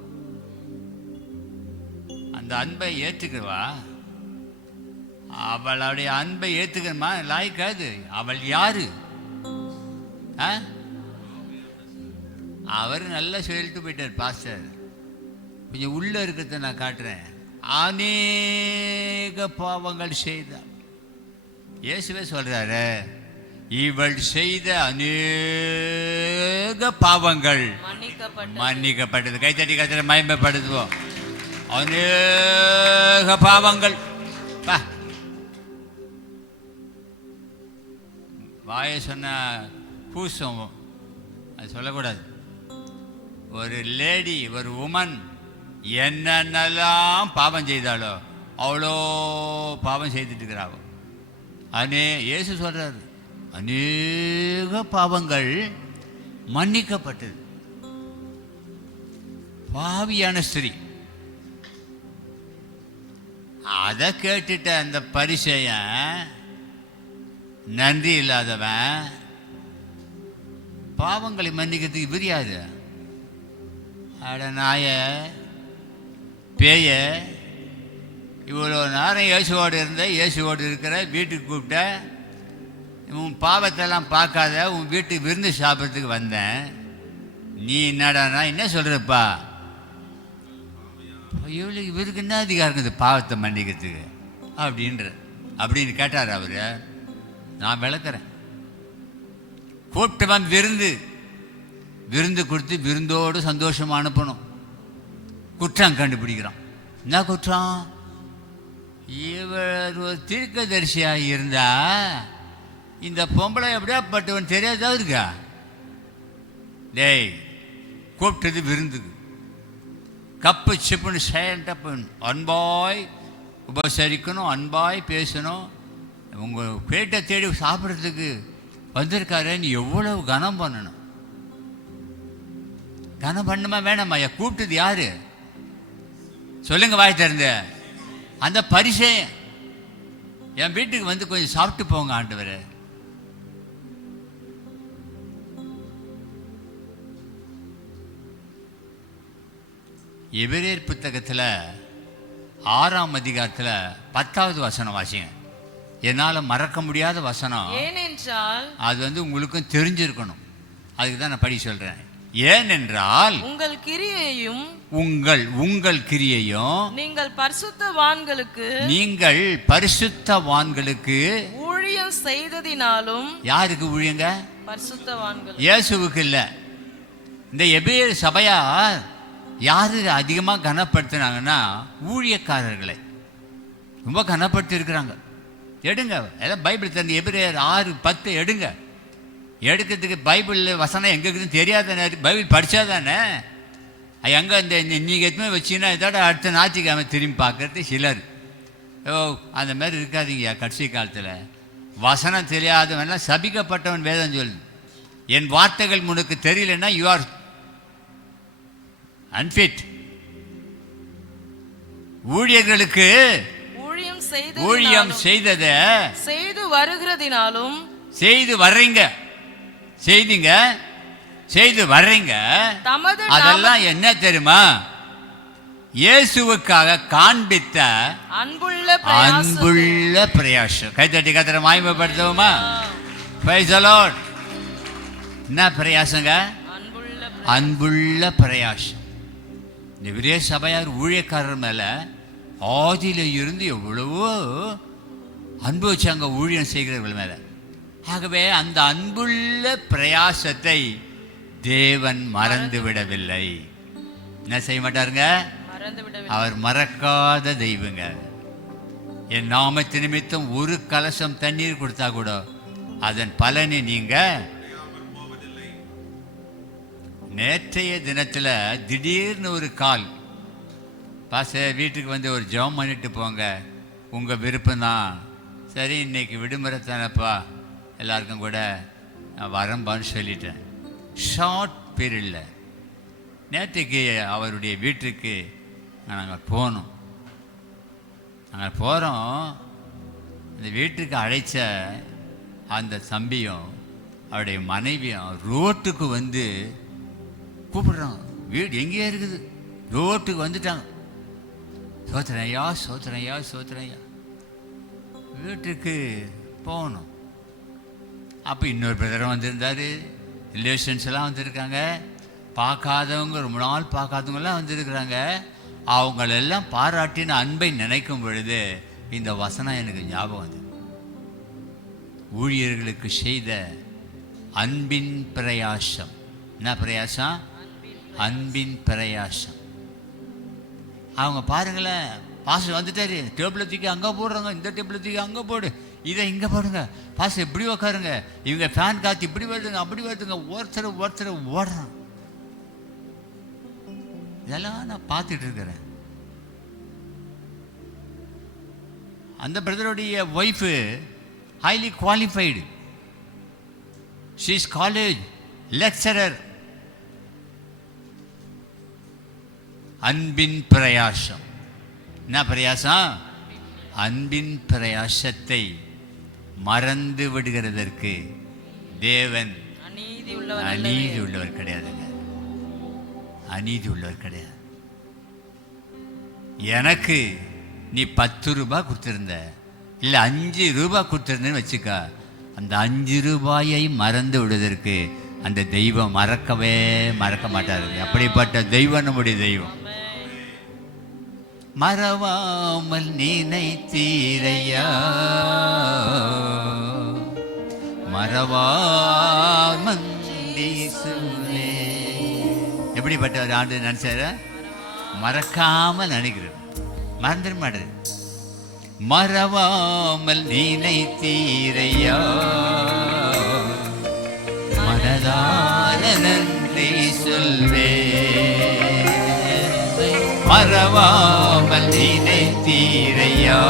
அந்த அன்பை ஏற்றுக்குவா? அவளுடைய அன்பை ஏற்றுக்கணுமா? லாய்க்காது. அவள் யாரு? அவர் நல்லா சொல்லிட்டு போயிட்டார் பாஸ்டர். கொஞ்சம் உள்ள இருக்கிறத நான் காட்டுறேன். அநேக பாவங்கள் செய்தார். இயேசுவே சொல்றாரு, இவள் செய்த அநேக பாவங்கள் மன்னிக்கப்பட்டது. கைத்தட்டி கத்திர மகிமைப்படுத்துவோம். அநேக பாவங்கள். வாயை சொன்ன கூசம், அது சொல்லக்கூடாது. ஒரு லேடி, ஒரு உமன் என்னென்னலாம் பாவம் செய்தாலோ அவ்வளோ பாவம் செய்துட்டு இருக்கிறாவோ. இயேசு சொல்றாரு, அநேக பாவங்கள் மன்னிக்கப்பட்டது. பாவியான ஸ்திரீ. அதை கேட்டுட்ட அந்த பரிசேயன், நன்றி இல்லாதவன், பாவங்களை மன்னிக்கிறதுக்கு விரியாது. அட நாய பேய, இவ்வளோ நேரம் இயேசுவோடு இருந்த, இயேசுவோடு இருக்கிற, வீட்டுக்கு கூப்பிட்ட, உன் பாவத்தெல்லாம் பார்க்காத, உன் வீட்டுக்கு விருந்து சாப்பிட்றதுக்கு வந்தேன், நீ என்னடானா என்ன சொல்கிறப்பா? இவருக்கு என்ன அதிகாரம் இருக்குது பாவத்தை மன்னிக்கிறதுக்கு அப்படின்னு கேட்டார் அவர். நான் விளக்குறேன். கூப்பிட்டவன் விருந்து கொடுத்து விருந்தோடு சந்தோஷமாக அனுப்பணும். குற்றம் கண்டுபிடிக்கிறான். என்ன குற்றம்? இவர் ஒரு தீர்க்கதரிசியாக இருந்தா இந்த பொம்பளை எப்படியாப்பட்டவன் தெரியாதா இருக்கா? டேய், கூப்பிட்டது விருந்துக்கு, கப்பு சிப்புன்னு சைலண்டாக அன்பாய் உபசரிக்கணும், அன்பாய் பேசணும். உங்கள் பேட்டை தேடி சாப்பிட்றதுக்கு வந்திருக்காரேன்னு எவ்வளவு கனம் பண்ணணும். கனம் பண்ணுமா வேணாமா? கூப்பிட்டது யாரு சொல்லுங்க, வாய் திறந்த? அந்த பரிசேயன். என் வீட்டுக்கு வந்து கொஞ்சம் சாப்பிட்டு போங்க ஆண்டவரே. எபிரேயர் புத்தகத்தில் 6ஆம் அதிகாரத்தில் 10வது வசனம் வாசிங்க. என்னால் மறக்க முடியாத வசனம். ஏனென்றால் அது உங்களுக்கும் தெரிஞ்சிருக்கணும். அதுக்கு தான் நான் படி சொல்கிறேன். ஏனென்றால் உங்கள் கிரியையும் நீங்கள் பரிசுத்தவான்களுக்கு ஊழியம் செய்ததினாலும். யாருக்கு ஊழியங்க? பரிசுத்தவான்கள். இயேசுவுக்கு இல்லை. இந்த எபிரேயர் சபையார் யாரு அதிகமாக கனப்படுத்தினாங்கன்னா ஊழியக்காரர்களை ரொம்ப கனப்படுத்தி இருக்கிறாங்க. எடுங்க எல்லாம் பைபிள் தந்து எபிரேயர் 6:10 எடுங்க. எடுக்கிறதுக்கு பைபிளில் வசனம் எங்கே இருக்குதுன்னு தெரியாதானே? பைபிள் படித்தா தானே. எங்கே இந்த நீங்கள் எதுவுமே வச்சிங்கன்னா இதோட அடுத்த ஞாயிற்றுக்கிழமை திரும்பி பார்க்கறது சிலர். அந்த மாதிரி இருக்காதீங்க. கடைசி காலத்தில் வசனம் தெரியாதவன்லாம் சபிக்கப்பட்டவன் வேதம் சொல்லுது. என் வார்த்தைகள் உனக்கு தெரியலன்னா யூ ஆர் அன்ஃபிட். ஊழியர்களுக்கு ஊழியம் செய்தத செய்து வருகிறதினாலும் செய்து வர்றீங்க, செய்து வர்றீங்க. அதெல்லாம் என்ன தெரியுமா? இயேசுவுக்காக காண்பித்த அன்புள்ள பிரயாசம். கைத்தட்டி கத்திர மகிமைப்படுத்துவோமா? Price the Lord. என்ன பிரயாசங்க? அன்புள்ள பிரயாசம். இந்த விரே சபையார் ஊழியக்காரர் மேல ஆதியில இருந்து எவ்வளவோ அன்பு வச்சாங்க ஊழியம் செய்கிறவர்கள் மேல. ஆகவே அந்த அன்புள்ள பிரயாசத்தை தேவன் மறந்து விடவில்லை. என்ன செய்ய மாட்டாருங்க? அவர் மறக்காத தெய்வங்க. என் நாமத்து நிமித்தம் ஒரு கலசம் தண்ணீர் கொடுத்தா கூட அதன் பலனை நீங்க. நேற்றைய தினத்தில் திடீர்னு ஒரு கால், பாஸ்டர் வீட்டுக்கு வந்து ஒரு ஜெபம் பண்ணிட்டு போங்க, உங்கள் விருப்பம்தான். சரி, இன்னைக்கு விடுமுறை தானப்பா, எல்லாருக்கும் கூட நான் வரம்பான்னு சொல்லிட்டேன். ஷார்ட் பீரியடில் நேற்றுக்கு அவருடைய வீட்டுக்கு நாங்கள் போனோம். நாங்கள் போகிறோம். அந்த வீட்டுக்கு அழைச்ச அந்த தம்பியும் அவருடைய மனைவியும் ரோட்டுக்கு வந்து கூப்பிடுறாங்க. வீடு எங்கேயே இருக்குது, ரோட்டுக்கு வந்துட்டாங்க. சோத்திரையா சோத்திரையா சோத்திரையா. வீட்டுக்கு போகணும். அப்போ இன்னொரு பிரதரும் வந்திருந்தார், ரிலேஷன்ஸ் எல்லாம் வந்திருக்காங்க, பார்க்காதவங்க, ரொம்ப நாள் பார்க்காதவங்கெல்லாம் வந்திருக்கிறாங்க. அவங்களெல்லாம் பாராட்டின அன்பை நினைக்கும் பொழுது இந்த வசனம் எனக்கு ஞாபகம் வந்து, ஊழியர்களுக்கு செய்த அன்பின் பிரயாசம். என்ன பிரயாசம்? அன்பின் பிரயாசம். அவங்க பாருங்களேன், பாஸ்டர் வந்துட்டாரு, டேபிளை தூக்கி அங்கே போடுறாங்க, இந்த டேபிளை தூக்கி அங்கே போடு, இதை இங்கே போடுங்க, பாஸ்டர் இப்படி உட்காருங்க, இவங்க ஃபேன் காற்று இப்படி வருதுங்க அப்படி வருதுங்க, ஒருத்தர் ஓடுறான். இதெல்லாம் நான் பார்த்துட்டு இருக்கிறேன். அந்த பிரதருடைய wife highly qualified, she is college lecturer. அன்பின் பிரயாசம். என்ன பிரயாசம்? அன்பின் பிரயாசத்தை மறந்து விடுகிறதற்கு தேவன் அநீதி உள்ளவர் கிடையாதுங்க. அநீதி உள்ளவர் கிடையாது. எனக்கு நீ 10 ரூபாய் கொடுத்துருந்த, இல்லை 5 ரூபாய் கொடுத்துருந்தேன்னு வச்சுக்க, அந்த 5 ரூபாயை மறந்து விடுவதற்கு அந்த தெய்வம் மறக்க மாட்டாருங்க. அப்படிப்பட்ட தெய்வம் நம்முடைய தெய்வம். மறவாமல் நினைத்தீரையா, மறவாமல் எப்படிப்பட்ட ஒரு ஆண்டு நினைச்சார? மறக்காமல் நினைக்கிறது, மறந்துட மாட்டது. மறவாமல் நினைத்தீரையா, மனதார நன்றி சொல்வே, மறவாமல் நினைத்தீரையா,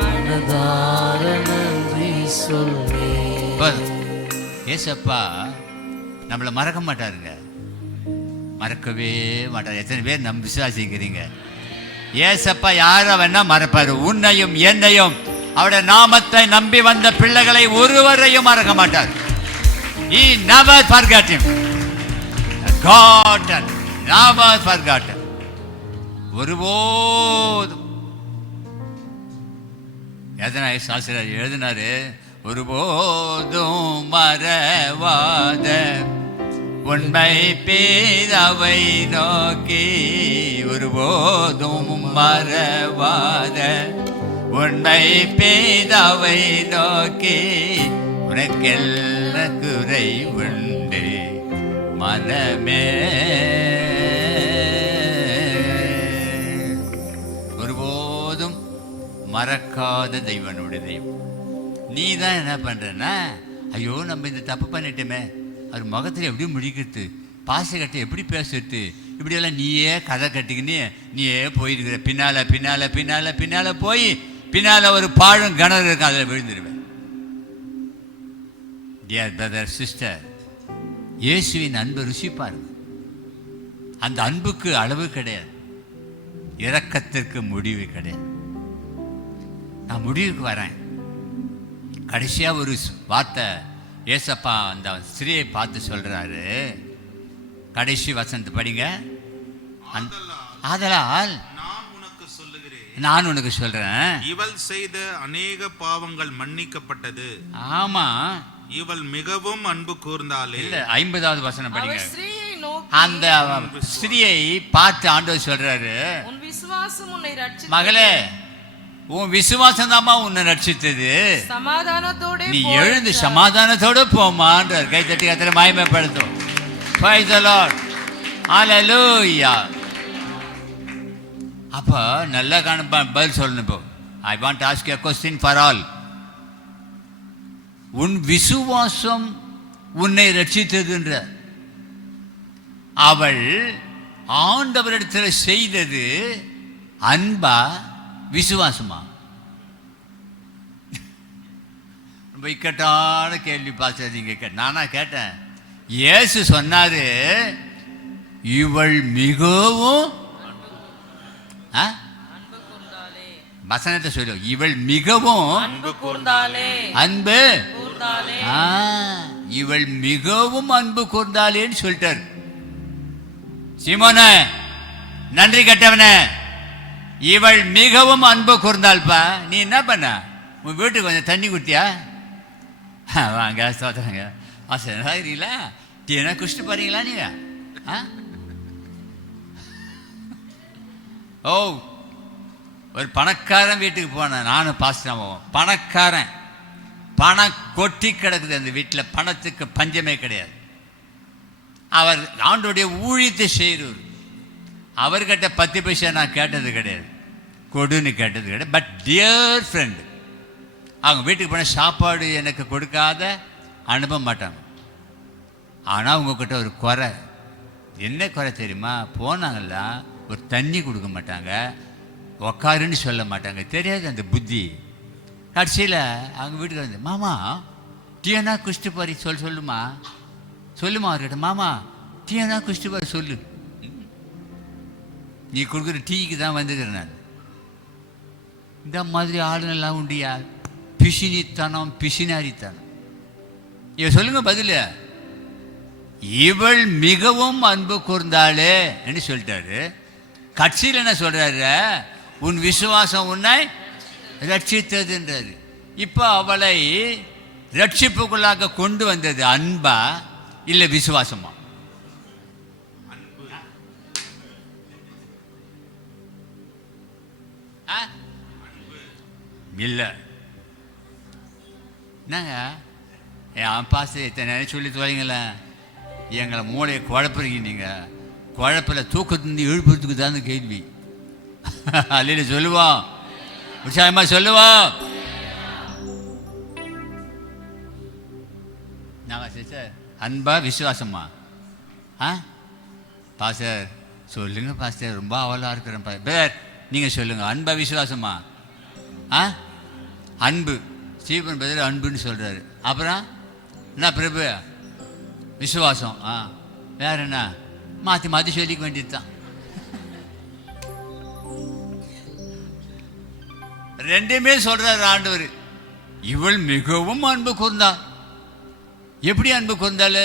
மனதார நன்றி சொல்வே. ஏசப்பா நம்மளை மறக்க மாட்டாருங்க, மறக்கவே மாட்டார். எத்தனை பேர் நம்ம விசுவாசிக்கிறீங்க? ஏசப்பா யாரை வேணா மறப்பாரு. உன்னையும் என்னையும் அவருடைய நாமத்தை நம்பி வந்த பிள்ளைகளை ஒருவரையும் மறக்க மாட்டார். He never forgot him. God never forgot him. ஒருபோதும் எதனா சாஸ்திரர் எழுதினாரு, ஒருபோதும் மறவாத உண்மை பேதவை நோக்கி, ஒருபோதும் மறவாத உண்மை பேதவை நோக்கி, உனக்கெல்ல குறை உண்டு மனமே. ஒருபோதும் மறக்காத தெய்வனுடைய தெய்வம். நீ தான் என்ன பண்ணுறன்னா, ஐயோ நம்ம இந்த தப்பு பண்ணிட்டோமே, அது முகத்தில் எப்படி முடிக்கிறது, பாசை கட்ட எப்படி பேசுறது, இப்படியெல்லாம் நீயே கதை கட்டிக்கின்னு நீயே போயிருக்கிற. பின்னால் பின்னால் பின்னால் பின்னால் போய் பின்னால் ஒரு பாழும் கிணறு இருக்கும், அதில் விழுந்துருவேன். டியர் பிரதர் சிஸ்டர், இயேசுவின் அன்பை ருசி பாருங்க. அந்த அன்புக்கு அளவு கிடையாது, இரக்கத்திற்கு முடிவு கிடையாது. நான் முடிவுக்கு வரேன். கடைசியா ஒரு வார்த்தை ஏசப்பா அந்த ஸ்திரியை பார்த்து சொல்றாரு. கடைசி வசனத்தை படிங்க. ஆதலால் நான் உனக்கு சொல்றேன், இவள் செய்த அநேக பாவங்கள் மன்னிக்கப்பட்டது. ஆமா, இவள் மிகவும் அன்பு கூர்ந்தாளே. இல்ல 50வது வசனம் படிங்க. அவர் ஸ்திரீயை நோக்கி, அந்த ஸ்திரியை பார்த்து ஆண்டவர் சொல்றாரு, உன் விசுவாசம் உன்னை ரட்சித்தது. மகளே, உன் விசுவாசம் தாமா உன்னை ரட்சித்தது. சமாதானத்தோட நீ எழுந்து சமாதானத்தோட போமான்றார். கை தட்டி கத்திர மகிமைப்படுத்தும். Praise the Lord. Hallelujah. அப்போ நல்லா பதில் சொல்லணும். இப்போ I want ask a question for all. உன் விசுவாசம் உன்னை ரட்சித்ததுன்ற அவள் ஆண்டவரிடத்தில் செய்தது அன்பா விசுவாசமா? ரொம்ப இக்கட்டான கேள்வி பார்த்து நானா கேட்டேன். இயேசு சொன்னாரு, இவள் மிகவும் வசனத்தை சொல்லு, இவள் மிகவும் அன்பு கூர்ந்தாளே. அன்பு கூர்ந்தாளே. இவள் மிகவும் அன்பு கூர்ந்தாளேன்னு சொல்லிட்டார். சீமோன, நன்றி கட்டவனே, இவள் மிகவும் அன்பு கூர்ந்தாள்ப்பா. நீ என்ன பண்ண? உன் வீட்டுக்கு கொஞ்சம் தண்ணி குடித்தியா? வாங்க சோதரங்க ஆசைங்களா? டீ என்ன குடிச்சிட்டு போறீங்களா நீங்க? ஓ, ஒரு பணக்காரன் வீட்டுக்கு போனேன் நானும் பாஸ்டாவும். பணக்காரன், பணம் கொட்டி கிடக்குது அந்த வீட்டில், பணத்துக்கு பஞ்சமே கிடையாது. அவர் ஆண்டோடைய ஊழியத்தை செய்கிறவர். அவர்கிட்ட 10 பைசா நான் கேட்டது கிடையாது, கொடுன்னு கேட்டது கிடையாது. பட் டியர் ஃப்ரெண்டு, அவங்க வீட்டுக்கு போனால் சாப்பாடு எனக்கு கொடுக்காத அனுப்ப மாட்டாங்க. ஆனால் அவங்கக்கிட்ட ஒரு குறை. என்ன குறை தெரியுமா? போனாங்கல்ல, ஒரு தண்ணி கொடுக்க மாட்டாங்க, உக்காருன்னு சொல்ல மாட்டாங்க. தெரியாது அந்த புத்தி. கடைசியில் அவங்க வீட்டுக்கு வந்து, மாமா டீனா குஷ்டு பாரி சொல்லுமா அவர்கிட்ட, மாமா டீனா குஷ்டு பாரி சொல்லு. நீ கொடுக்குற டீக்கு தான் வந்துக்கிறேன் நான். இந்த மாதிரி ஆளுங்கள்லாம் உண்டியா? பிசினித்தனம், பிசினாரித்தனம். இவ சொல்லுங்க பதில். இவள் மிகவும் அன்பு கூர்ந்தாளே என்று சொல்லிட்டாரு. கட்சியில் என்ன சொல்றாரு? உன் விசுவாசம் உன்னை ரட்சித்ததுன்றாரு. இப்போ அவளை ரட்சிப்புக்குள்ளாக கொண்டு வந்தது அன்பா இல்லை விசுவாசமா? இல்லை. என்னங்க என் பாச இத்தனை சொல்லி தொலைங்களேன், எங்களை மூளையை குழப்புறீங்க. நீங்கள் குழப்பில் தூக்கத்திலிருந்து எழுப்புறதுக்கு தான் அந்த கேள்வி. அல்ல சொல்லுவோம், உற்சாகமா சொல்லுவோம். நாங்கள் சிஸ்டர் அன்பா விசுவாசமா? பாஸ்டர் சொல்லுங்க பாஸ்டர், ரொம்ப அவலாக இருக்கிறேன் பிரதர், நீங்கள் சொல்லுங்கள், அன்பா விசுவாசமா? அன்பு. ஸ்டீபன் பிரதர் அன்புன்னு சொல்கிறாரு. அப்புறம் என்ன பிரபு? விசுவாசம். வேற என்ன? மாற்றி மாற்றி சொல்லிக்க வேண்டியது தான். ரெண்டுமே சொல்றாரு ஆண்டவர். இவள் மிகவும் அன்பு கூர்ந்தா. எப்படி அன்பு கூர்ந்தாள்?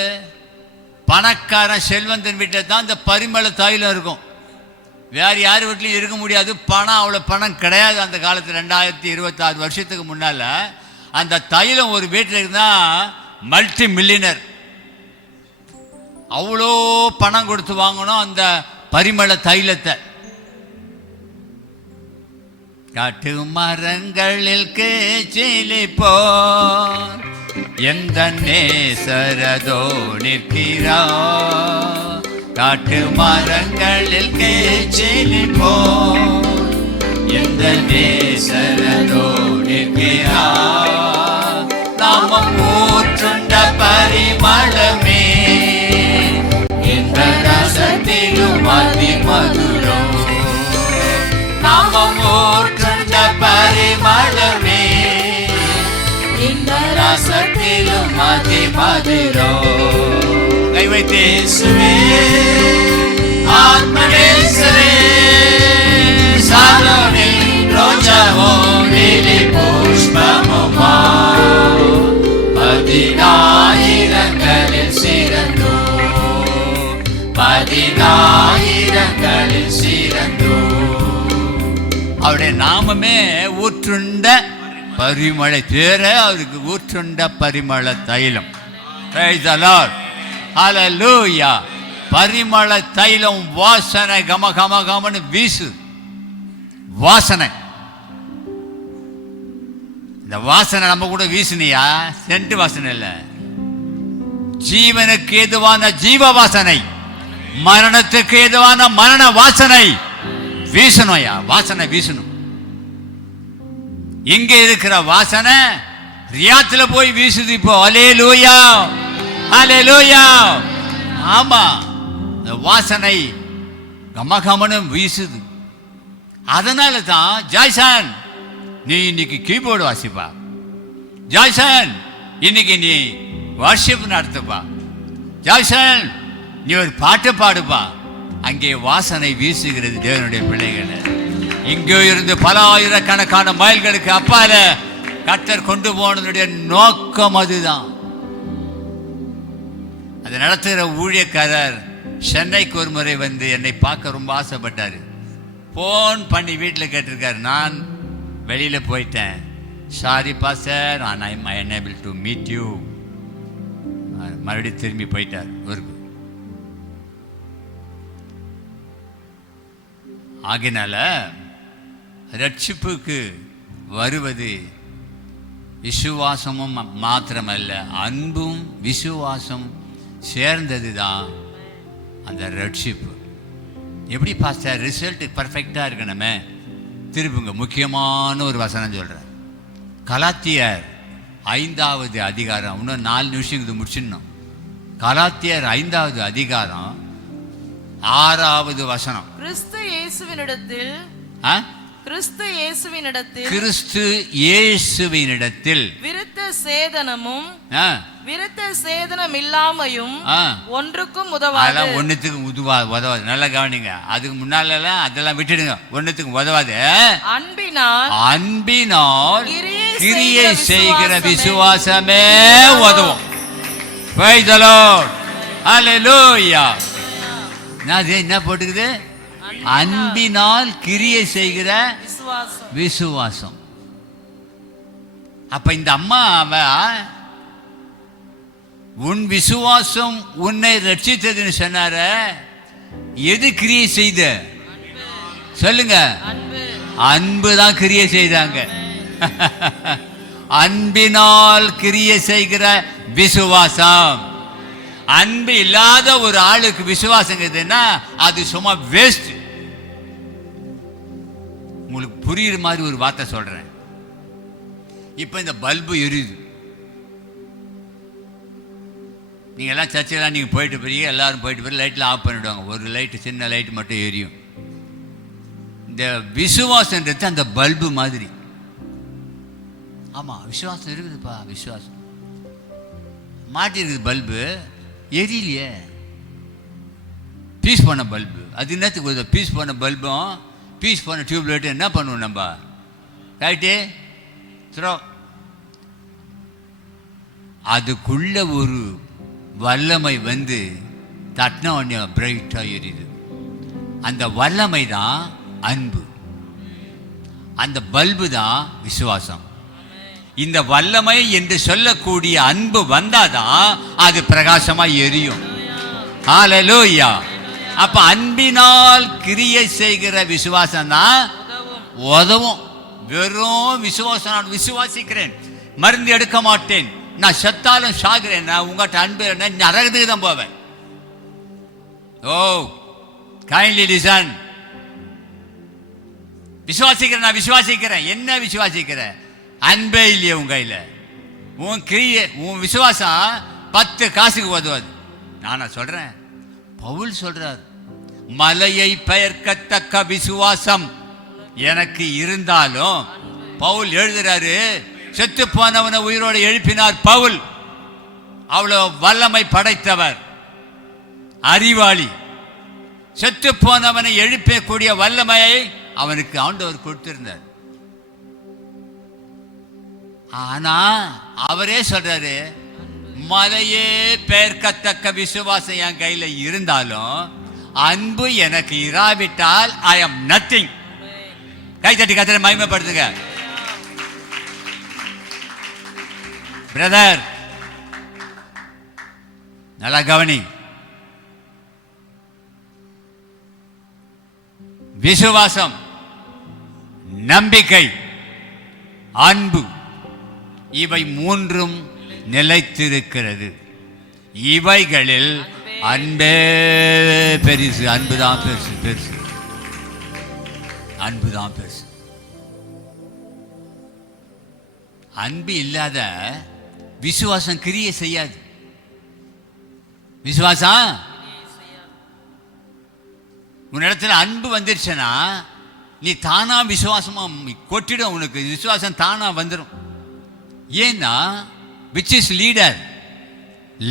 பணக்காரன் செல்வந்தன் வீட்டில் தான் இந்த பரிமள தைலம் இருக்கும், வேற யார் வீட்லையும் இருக்க முடியாது. பணம், அவ்வளோ பணம் கிடையாது அந்த காலத்தில். 2026 வருஷத்துக்கு முன்னால் அந்த தைலம் ஒரு வீட்டில் இருந்தால் மல்டி மில்லியனர். அவ்வளோ பணம் கொடுத்து வாங்கணும் அந்த பரிமள தைலத்தை. காட்டு மரங்களில் கேச்சிலிப்போ எந்த நேசரதோ நிற்கிறா. காட்டு மரங்களில் கேச்சிலிப்போ எந்த நேசரதோ நிற்கிறா. நாமம் ஊற்றுண்ட பரிமளமே இந்த ரசத்திலும் அதிமதுரம். நாமம் ஊற்றுண்ட பரிமளமே இந்த ரசத்திலும் அதிமதுரம். கை வைத்தேசுவே ஆத்மநேசரே சாரோனே ரோஜாவோ லிலி புஷ்பமுமா பதினாயிரங்களில் சிறந்தோ பதினாயிரங்களில் சிறந்தோ. அவருடைய நாமமே ஊற்றுண்ட பரிமள பேர அவருக்கு ஊற்றுண்ட பரிமள தைலம். Praise the Lord. Hallelujah. பரிமள தைலம் வாசனை கம கம கமன்னு வீசு வாசனை. இந்த வாசனை நம்ம கூட வீசுனியா? சென்ட் வாசனை இல்லை, ஜீவனுக்கு ஏதுவான ஜீவ வாசனை, மரணத்துக்கு ஏதுவான மரண வாசனை வீசணும்யா. வாசனை வீசணும். இங்க இருக்கிற வாசனை ரியாத்துல போய் வீசுது இப்போ. அல்லேலூயா அல்லேலூயா. ஆமா, வாசனை கமகமனும் வீசுது. அதனால தான் ஜாய்சன் நீ இன்னைக்கு கீபோர்டு வாசிப்பா, ஜாய்சன் இன்னைக்கு நீ வர்ஷிப் நடத்துப்பா, ஜாய்சன் நீ ஒரு பாட்டு பாடுப்பா. அங்கே வாசனை வீசுகிறது தேவனுடைய பிள்ளைகளை. இங்கே இருந்து பல ஆயிரக்கணக்கான மைல்களுக்கு அப்பால கர்த்தர் கொண்டு போனதுடைய நோக்கம் அதுதான். அதை நடத்துகிற ஊழியக்காரர் சென்னைக்கு ஒரு முறை வந்து என்னை பார்க்க ரொம்ப ஆசைப்பட்டார். ஃபோன் பண்ணி வீட்டில் கேட்டிருக்காரு. நான் வெளியில் போயிட்டேன், சாரிப்பா sir, I am unable to meet you. மறுபடியும் திரும்பி போயிட்டார் ஊருக்கு. ஆகினால ரட்சிப்புக்கு வருவது விசுவாசமும் மாத்திரமல்ல, அன்பும் விசுவாசம் சேர்ந்தது தான் அந்த ரட்சிப்பு. எப்படி பாஸ்டர் ரிசல்ட் பர்ஃபெக்டாக இருக்கணுமே? திருப்புங்க, முக்கியமான ஒரு வசனம் சொல்கிறேன். கலாத்தியர் 5வது அதிகாரம். இன்னும் 4 நிமிஷம் இது முடிச்சிடணும். கலாத்தியர் 5வது அதிகாரம் 6வது வசனம். கிறிஸ்து இயேசுவினிடத்தில் கிறிஸ்து இயேசுவினிடத்தில் விருத்த சேதனமும் விருத்த சேதனம் இல்லாமையும் ஒன்றுக்கும் உதவாது. ஒன்னுத்துக்கும் உதவாது. நல்லா கவனிங்க. அதுக்கு முன்னாலெல்லாம் அதெல்லாம் விட்டுடுங்க. ஒன்னுத்துக்கும் உதவாது. அன்பினால் கிரியை செய்கிற விசுவாசமே உதவும். Praise the Lord. Hallelujah. என்ன போட்டுக்குது? அன்பினால் கிரியை செய்கிற விசுவாசம். அப்ப இந்த அம்மா உன் விசுவாசம் உன்னை ரட்சித்ததுன்னு சொன்னார. எது கிரியை செய்த? சொல்லுங்க. அன்பு தான் கிரியை செய்தாங்க. அன்பினால் கிரியை செய்கிற விசுவாசம். அன்பு இல்லாத ஒரு ஆளுக்கு விசுவாசங்கிறதுன்னா அது சும்மா வேஸ்ட். உங்களுக்கு புரியுற மாதிரி ஒரு வார்த்தை சொல்றேன். இப்ப இந்த பல்பு எரியுது. நீங்க எல்லாம் சர்ச்சையெல்லாம் நீங்க போயிட்டு போறீங்க, எல்லாரும் போயிட்டு போய் லைட்லாம் ஆஃப் பண்ணிவிடுவாங்க. ஒரு லைட்டு, சின்ன லைட் மட்டும் எரியும். இந்த விசுவாசன்றது அந்த பல்பு மாதிரி. ஆமா, விசுவாசம் இருக்குதுப்பா. விசுவாசம் மாட்டி இருக்குது. பல்பு எரியலையே. பீஸ் பண்ண பல்பு. அது என்னத்துக்கு பீஸ் பண்ண பல்பும் பீஸ் பண்ண டியூப் லைட்டும் என்ன பண்ணுவோம் நம்ம? Right throw. அதுக்குள்ள ஒரு வல்லமை வந்து தட்டின உடனே பிரைட்டாக எரியுது. அந்த வல்லமை தான் அன்பு. அந்த பல்பு தான் விசுவாசம். இந்த வல்லமை என்று சொல்லக்கூடிய அன்பு வந்தாதான் அது பிரகாசமா எரியும். ஹல்லேலூயா. அப்ப அன்பினால் கிரியை செய்கிற விசுவாசம் தான் உதவும். வெறும் விசுவாசம், நான் விசுவாசிக்கிறேன், மருந்து எடுக்க மாட்டேன், நான் செத்தாலும் சாகிறேன், நான் உங்கள்கிட்ட அன்பு நரகத்துக்கு தான் போவேன். ஓ கைண்ட்லி லிசன். விசுவாசிக்கிறேன், நான் விசுவாசிக்கிறேன். என்ன விசுவாசிக்கிறேன்? அன்பே இல்லையே உன் கையில. உன் கிரியை, உன் விசுவாசம் 10 காசுக்கு உதவாது. நானா சொல்றேன்? பவுல் சொல்றார், மலையை பெயர்க்கத்தக்க விசுவாசம் எனக்கு இருந்தாலும். பவுல் எழுதுறாரு, செத்து போனவனை உயிரோடு எழுப்பினார் பவுல். அவ்வளவு வல்லமை படைத்தவர், அறிவாளி. செத்து போனவனை எழுப்பக்கூடிய வல்லமையை அவனுக்கு ஆண்டவர் கொடுத்திருந்தார். ஆனா அவரே சொல்றாரு, மலையே பெயர்க்கத்தக்க விசுவாசம் என் கையில இருந்தாலும் அன்பு எனக்கு இராவிட்டால் ஐ அம் நத்திங். கை தட்டி கத்திர மகிமைப்படுத்துங்க. பிரதர், நல்லா கவனி. விசுவாசம், நம்பிக்கை, அன்பு, இவை மூன்றும் நிலைத்திருக்கிறது. இவைகளில் அன்பே பெரிசு. அன்புதான் பெருசு, பெருசு அன்புதான் பெருசு. அன்பு இல்லாத விசுவாசம் கிரியை செய்யாது. விசுவாசம் உன்னிடத்துல அன்பு வந்துருச்சுன்னா நீ தானா விசுவாசமா கொட்டிடும். உனக்கு விசுவாசம் தானா வந்துடும். ஏன்னா which is leader?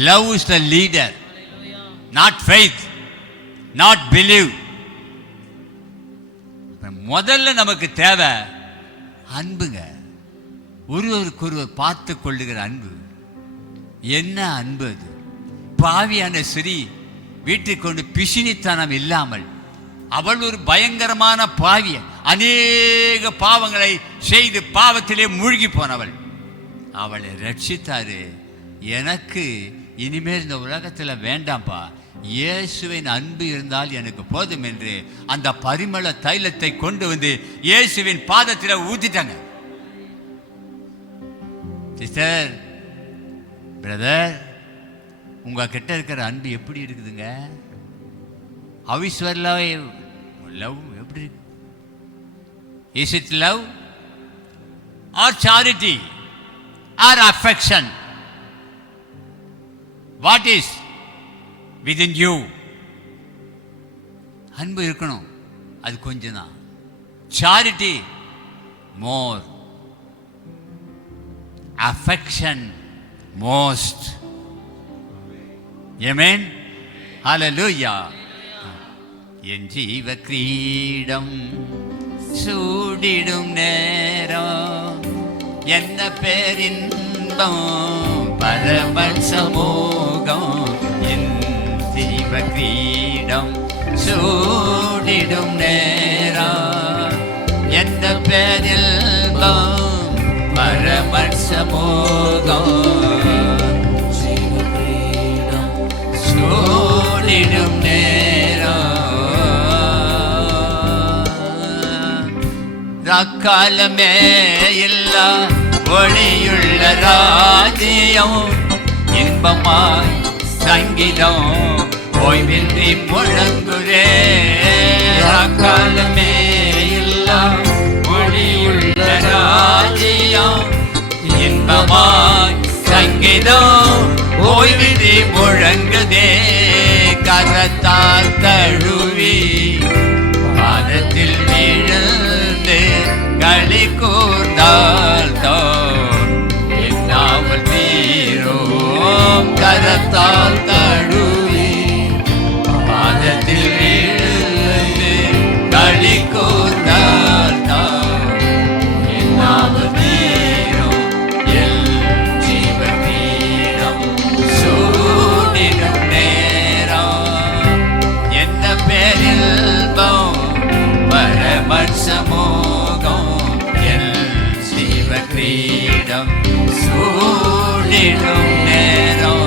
Love is the leader, not faith, not believe. முதல்ல நமக்கு தேவை அன்புங்க. ஒருவருக்கொருவர் பார்த்து கொள்ளுகிற அன்பு. என்ன அன்பு அது? பாவியான ஸ்ரீ வீட்டுக்கு கொண்டு பிசினித்தனம் இல்லாமல், அவள் ஒரு பயங்கரமான பாவி, அநேக பாவங்களை செய்து பாவத்திலே மூழ்கி போனவள். அவளை ரட்சித்தாரு. எனக்கு இனிமேல் இந்த உலகத்தில் வேண்டாம்ப்பா, இயேசுவின் அன்பு இருந்தால் எனக்கு போதும் என்று அந்த பரிமள தைலத்தை கொண்டு வந்து இயேசுவின் பாதத்தில் ஊத்திட்டாங்க. சிஸ்டர், பிரதர், உங்ககிட்ட இருக்கிற அன்பு எப்படி இருக்குதுங்க? அவிஸ்வரலாவே லவ் எப்படி இருக்கு? Is it love or charity or affection? What is within you? அன்பு இருக்கணும், அது கொஞ்சம் தான். Charity more, affection most. Amen. Hallelujah. என் ஜீவ கிரீடம் சூடிடும் நேரம், என்ன பேரின்பம் பரம சமூகம். என் ஜீவ கிரீடம் சூடிடும் நேரம், என்ன பேரின்பம் பரமன் சமூகம். சூடிடும் நேரம், காலமே இல்லா ஒளியுள்ள ராஜ்யம், இன்பமாய் சங்கீதம் ஓய்வின்றி முழங்குதே. காலமே இல்லா ஒளியுள்ள ராஜ்யம், இன்பமாய் சங்கீதம் ஓய்வின்றி முழங்குதே. கரத்தால் தழுவி பாதத்தில் விழுந்து களி கூர்ந்தால் தான் என்னாமல் தீரும். கரத்தால் தழுவி பாதத்தில் விழுந்து களி கூர்ந்தால் தான் என்னாமல் தீரும். எல் ஜீவ கிரீடம் சூடிடும் நேரம், என்ன பேரின்பம் பரமன் சமூகம். எல் ஜீவ கிரீடம் சூடிடும் நேரம்.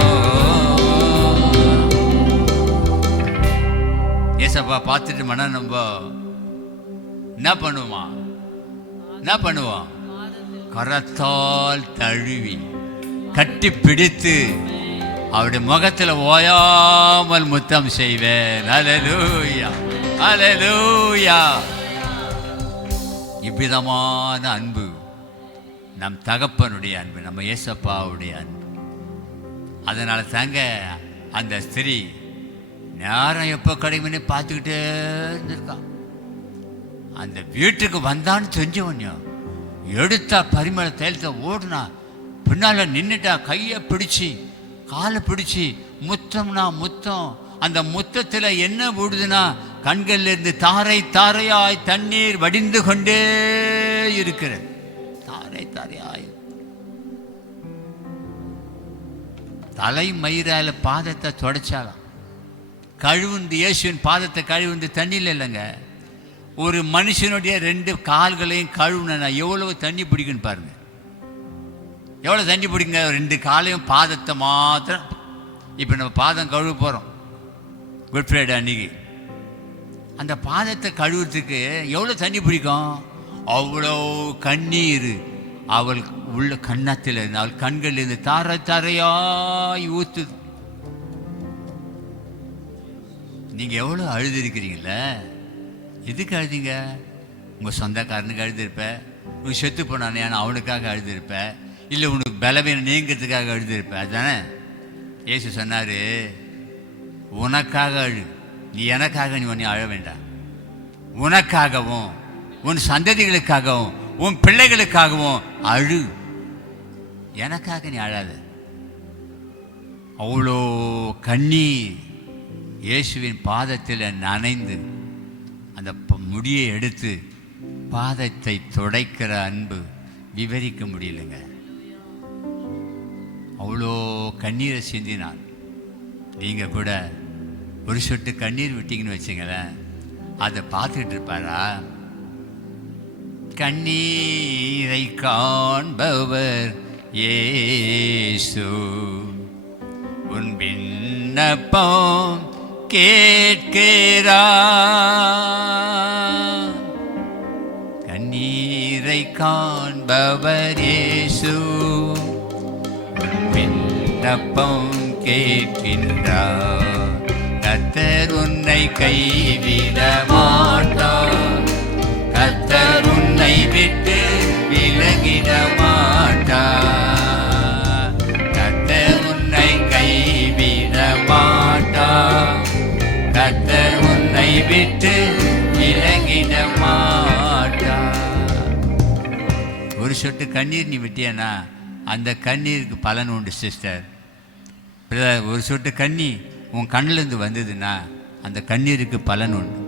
ஏசப்பா பார்த்துட்டு மன நம்ம என்ன பண்ணுவான்? என்ன பண்ணுவான்? கரத்தால் தழுவி கட்டி பிடித்து அவருடைய முகத்தில் ஓயாமல் முத்தம் செய்வேன். அல்லேலூயா, அல்லேலூயா. இவ்விதமான அன்பு நம் தகப்பனுடைய அன்பு, நம்ம ஏசப்பாவுடைய அன்பு. அதனால தாங்க அந்த ஸ்திரீ நேரம் எப்போ கிடைக்கும்னு பார்த்துக்கிட்டே இருந்திருக்கான். அந்த வீட்டுக்கு வந்தான்னு தெரிஞ்சவன்யோ எடுத்தா பரிமள தைலத்தை ஓடுனா, பின்னால் நின்றுட்டா, கையை பிடிச்சி காலை பிடிச்சி முத்தம்னா முத்தம், அந்த முத்தத்தில் என்ன விடுதுன்னா கண்கள்ல இருந்து தாரை தாரையாய் தண்ணீர் வடிந்து கொண்டே இருக்கிறது. தாரை தாரையாய் தலை மயிரால பாதத்தை தொடச்சாலாம். கழுவுந்து இயேசுவின் பாதத்தை கழுவுந்து தண்ணியில் இல்லைங்க, ஒரு மனுஷனுடைய 2 கால்களையும் கழுவுனா எவ்வளவு தண்ணி பிடிக்குன்னு பாருங்க. எவ்வளோ தண்ணி பிடிக்குங்க? 2 காலையும் பாதத்தை மாத்திரம். இப்போ நம்ம பாதம் கழுவ போகிறோம் குட் ஃப்ரைடே அன்னைக்கு. அந்த பாதத்தை கழுவுறதுக்கு எவ்வளோ தண்ணி பிடிக்கும்? அவ்வளோ கண்ணீர் அவள் உள்ள கன்னத்தில் இருந்து, அவள் கண்கள் இருந்து தாரை தாரையாய் ஊத்துது. நீங்கள் எவ்வளோ அழுதுருக்கிறீங்கள? எதுக்கு அழுதிங்க? உங்கள் சொந்தக்காரனுக்கு அழுதுருப்ப, உனக்கு செத்து போனானே அவனுக்காக அழுதுருப்ப, இல்லை உனக்கு பலவீனம் நீங்கிறதுக்காக அழுதுருப்ப. அதுதானே இயேசு சொன்னார், உனக்காக அழு, நீ எனக்காக நீ ஒன்று அழ வேண்டாம். உனக்காகவும் உன் சந்ததிகளுக்காகவும் உன் பிள்ளைகளுக்காகவும் அழு, எனக்காக நீ அழாத. அவ்வளோ கண்ணீர் இயேசுவின் பாதத்தில் நனைந்து அந்த முடியை எடுத்து பாதத்தை துடைக்கிற அன்பு விவரிக்க முடியலைங்க. அவ்வளோ கண்ணீரை சிந்தினான். நீங்கள் கூட ஒரு சொட்டு கண்ணீர் விட்டீங்கன்னு வச்சுங்களேன், அதை பார்த்துக்கிட்டு இருப்பாரா? கண்ணீரை காண்பவர் இயேசு, உன் விண்ணப்பம் கேட்கிறார். கண்ணீரை காண்பவர் இயேசு, உன் விண்ணப்பம் கேட்கின்றார். கர்த்தர் உன்னை கைவிட மாட்டார், கர்த்தர் உன்னை விட்டு விலகிட மாட்டார். கர்த்தர் உன்னை கைவிட மாட்டார், கர்த்தர் உன்னை விட்டு விலகிட மாட்டார். ஒரு சொட்டு கண்ணீர் நீ விட்டியனா அந்த கண்ணீருக்கு பலன் உண்டு சிஸ்டர். ஒரு சொட்டு கண்ணி உன் கண்ணிலேருந்து வந்ததுன்னா அந்த கண்ணீருக்கு பலன் உண்டு.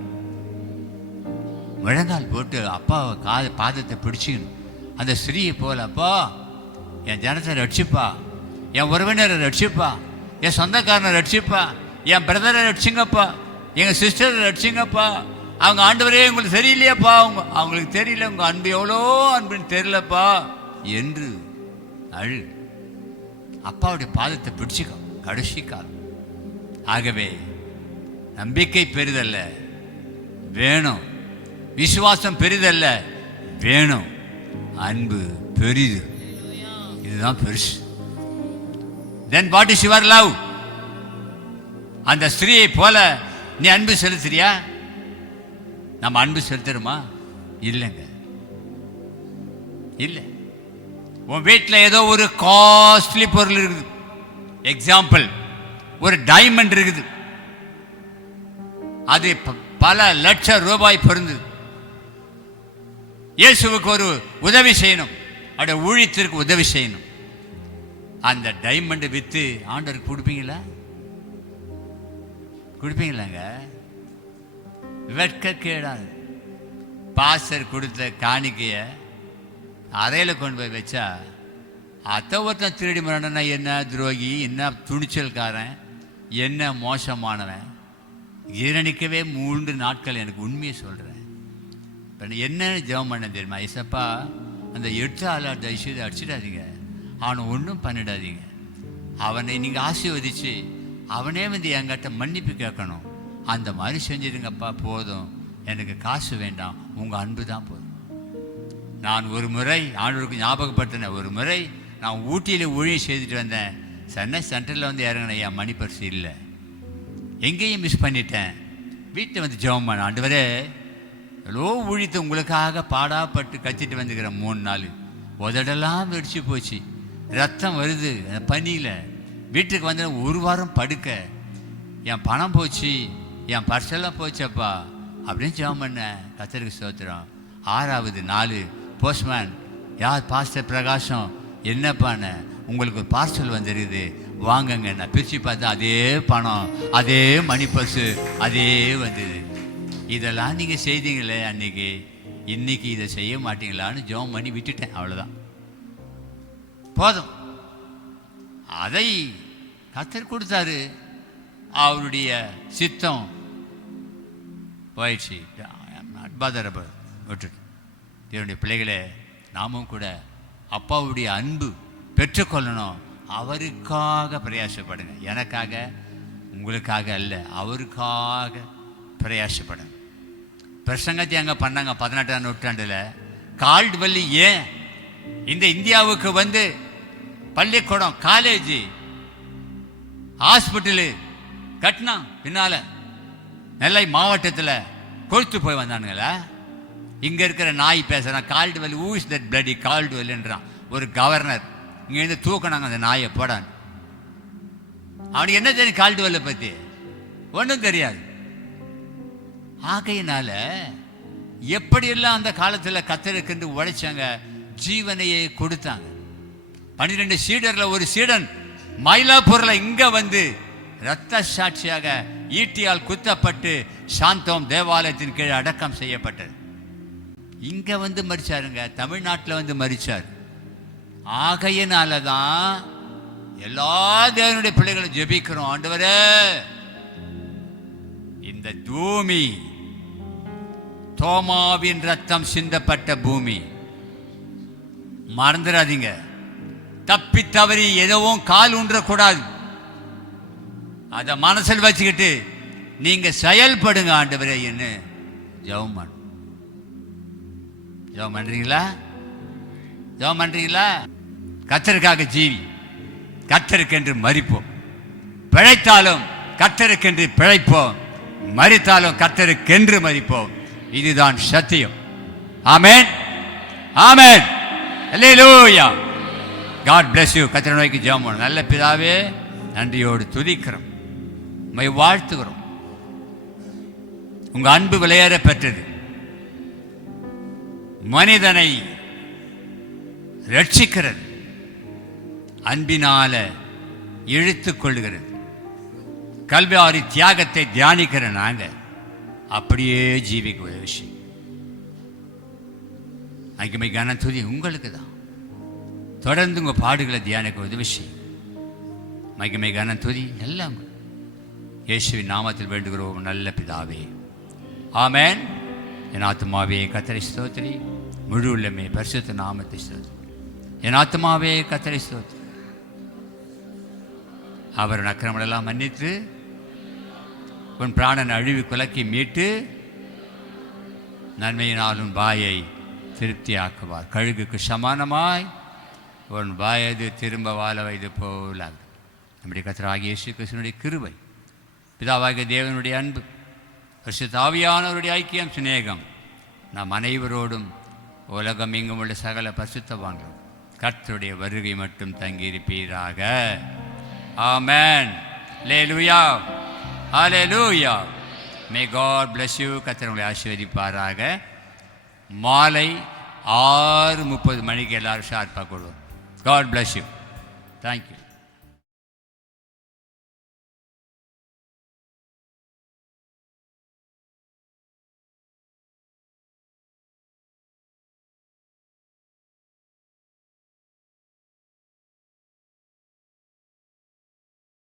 முழங்கால் போட்டு அப்பாவை பாதத்தை பிடிச்சிக்கணும். அந்த ஸ்திரீயை போல, அப்பா என் ஜனத்தை ரட்சிப்பா, என் உறவினரை ரட்சிப்பா, என் சொந்தக்காரனை ரட்சிப்பா, என் பிரதரை ரட்சிங்கப்பா, எங்கள் சிஸ்டரை ரட்சிங்கப்பா. அவங்க ஆண்டவரே உங்களுக்கு தெரியலையாப்பா, அவங்களுக்கு தெரியல, உங்கள் அன்பு எவ்வளோ அன்புன்னு தெரியலப்பா என்று அழு. அப்பாவுடைய பாதத்தை பிடிச்சிக்கோ கடைசி காலம். ஆகவே நம்பிக்கை பெரிதல்ல, வேணும். விசுவாசம் பெரிதல்ல, வேணும். அன்பு பெரிது, இதுதான் பெருசு. Then what is your love? அந்த ஸ்திரீயை போல நீ அன்பு செலுத்துறியா? நம்ம அன்பு செலுத்துறோமா? இல்லைங்க, இல்லை. உன் வீட்டில் ஏதோ ஒரு காஸ்ட்லி பொருள் இருக்குது. எக்ஸாம்பிள், ஒரு டைமண்ட் இருக்குது, அது பல லட்சம் ரூபாய் பொருந்தது. இயேசுவுக்கு ஒரு உதவி செய்யணும், அவருடைய ஊழியத்திற்கு உதவி செய்யணும். அந்த டைமண்டை விற்று ஆண்டவருக்கு கொடுப்பீங்களா? கொடுப்பீங்களாங்க? வெட்கக்கேடாது. பாஸ்டர் கொடுத்த காணிக்கைய அறையில் கொண்டு போய் வச்சா அத்தை ஒருத்தன் திருடி மரணனா என்ன துரோகி, என்ன துணிச்சல்காரன், என்ன மோசமானவன். ஜீரணிக்கவே 3 நாட்கள். எனக்கு உண்மையை சொல்கிறேன். இப்போ என்ன ஜெபம் பண்ண தெரியுமா? ஏசப்பா, அந்த 8 ஆளை தயவுசெய்து அடிச்சிடாதீங்க, அவனை ஒன்றும் பண்ணிடாதீங்க. அவனை நீங்கள் ஆசீர்வதிச்சு அவனே வந்து என்கிட்ட மன்னிப்பு கேட்கணும். அந்த மாதிரி செஞ்சிடுங்கப்பா, போதும், எனக்கு காசு வேண்டாம், உங்கள் அன்பு தான் போதும். நான் ஒரு முறை ஆண்டவருக்கு ஞாபகப்படுத்தினேன். ஒரு முறை நான் ஊட்டியில் ஊழியம் செய்துட்டு வந்தேன். சென்னை சென்ட்ரலில் வந்து இறங்கினேன். என் மணி பர்ஸ் இல்லை, எங்கேயும் மிஸ் பண்ணிட்டேன். வீட்டில் வந்து ஜெபம் பண்ண, ஆண்டவரே எவ்வளோ ஊழியத்தை உங்களுக்காக பாடாப்பட்டு கத்திட்டு வந்துக்கிறேன். 3 நாள் உதடெல்லாம் வெடிச்சு போச்சு, ரத்தம் வருது பனியில். வீட்டுக்கு வந்து 1 வாரம் படுக்க, என் பணம் போச்சு, என் பர்ஸெல்லாம் போச்சப்பா அப்படின்னு ஜெபம் பண்ணேன். கர்த்தருக்கு ஸ்தோத்திரம். 6வது நாள் போஸ்ட்மேன், யார் பாஸ்டர் பிரகாஷம், என்னப்பாண்ண உங்களுக்கு ஒரு பார்சல் வந்துருக்குது, வாங்கங்க. நான் பிரித்து பார்த்தா அதே பணம், அதே மணி பர்ஸு, அதே வந்தது. இதெல்லாம் நீங்கள் செய்தீங்களே அன்னைக்கு, இன்னைக்கு இதை செய்ய மாட்டீங்களான்னு ஜெபம் பண்ணி விட்டுட்டேன். அவ்வளோதான், போதும். அதை கர்த்தர் கொடுத்தாரு, அவருடைய சித்தம் போயிடுச்சு. விட்டுட்டு என்னுடைய பிள்ளைகளை நாமும் கூட அப்பாவுடைய அன்பு பெற்றுக்கொள்ளணும். அவருக்காக பிரயாசப்படுங்க. எனக்காக உங்களுக்காக அல்ல, அவருக்காக பிரயாசப்படுங்க. பிரசங்கத்தை அங்கே பண்ணாங்க 18ஆம் நூற்றாண்டில். கால்டுவெல்லி ஏன் இந்த இந்தியாவுக்கு வந்து பள்ளிக்கூடம், காலேஜ், ஹாஸ்பிட்டலு கட்டினா பின்னால நெல்லை மாவட்டத்தில் கொழுத்து போய் வந்தானுங்களா? இங்கே இருக்கிற நாய் பேசுகிறான், Caldwell, who is that bloody கால்டுவெல்ன்றான். ஒரு கவர்னர் இங்கேருந்து தூக்கினாங்க அந்த நாயை போடான். அவனுக்கு என்ன தெரியும் கால்டுவெல்லை பற்றி? ஒன்றும் தெரியாது. ஆகையினால எப்படியெல்லாம் அந்த காலத்தில் கர்த்தருக்கென்று உழைச்சாங்க, ஜீவனையே கொடுத்தாங்க. 12 சீடரில் ஒரு சீடன் மயிலாப்பூரில் இங்கே வந்து இரத்த சாட்சியாக ஈட்டியால் குத்தப்பட்டு சாந்தோம் தேவாலயத்தின் கீழே அடக்கம் செய்யப்பட்டது. இங்கே வந்து மரிச்சாருங்க, தமிழ்நாட்டில் வந்து மரிச்சார். ஆகையினால தான் எல்லா தேவனுடைய பிள்ளைகளும் ஜெபிக்கிறோம், ஆண்டவரே இந்த பூமி தோமாவின் ரத்தம் சிந்தப்பட்ட பூமி, மறந்துடாதீங்க. தப்பி தவறி எதுவும் கால் ஊன்றக்கூடாது. அதை மனசில் வச்சுக்கிட்டு நீங்க செயல்படுங்க. ஆண்டவரே என்ன ஜெபம் பண்ணு. ஜெபம் பண்றீங்களா? ஜெபம் பண்றீங்களா? கர்த்தருக்காக ஜீவி, கர்த்தருக்கென்று மரிப்போம். பிழைத்தாலும் கர்த்தருக்கென்று பிழைப்போம், மரித்தாலும் கர்த்தருக்கென்று மரிப்போம். இதுதான் சத்தியம். ஆமென், ஆமென், அல்லேலூயா. God bless you. கர்த்தரை நோக்கி ஜெபம் பண்ணுங்க. நல்ல பிதாவே, நன்றியோடு துதிக்கிறோம், உம்மை வாழ்த்துகிறோம். உங்க அன்பு விலையேற பெற்றது, மனிதனை ரட்சிக்கிறது, அன்பினால இழுத்துக் கொள்ளுகிறது. கல்வாரி தியாகத்தை தியானிக்கிற நாங்க அப்படியே ஜீவிக்க விஷயம். மகிமை கன துதி உங்களுக்கு தான். தொடர்ந்து உங்க பாடுகளை தியானிக்க உதவி செய்யும். மகிமை கன துதி எல்லாம் இயேசுவின் நாமத்தில் வேண்டுகிறோம் நல்ல பிதாவே, ஆமென். என் ஆத்துமாவே கர்த்தரை ஸ்தோத்திரி, முழு உள்ளமே பரிசுத்த நாமத்தை ஸ்தோத்திரி. என் ஆத்துமாவே கர்த்தரை ஸ்தோத்திரி. அவர் அக்கிரமங்களெல்லாம் மன்னித்து உன் பிராணன் அழிவு குலக்கி மீட்டு நன்மையினாலும் வாயை திருப்தியாக்குவார். கழுகுக்கு சமானமாய் உன் வாயது திரும்ப வாழ வைது போல. நம்முடைய கர்த்தராகிய இயேசு கிறிஸ்துவினுடைய கிருபை, பிதாவாகிய தேவனுடைய அன்பு, பரிசுத்த ஆவியானவருடைய ஐக்கியம், சிநேகம் நாம் அனைவரோடும் உலகம் எங்கும் உள்ள சகல பரிசுத்தவான்களும் கர்த்தருடைய வருகை மட்டும் தங்கியிருப்பீராக. Amen. Hallelujah, hallelujah. May God bless you. கர்த்தர் உங்களை ஆசீர்வதிப்பாராக. மாலை 6:30 மணிக்கு எல்லாரும் ஷார்ப்பாக கொடுவோம். God bless you. Thank you.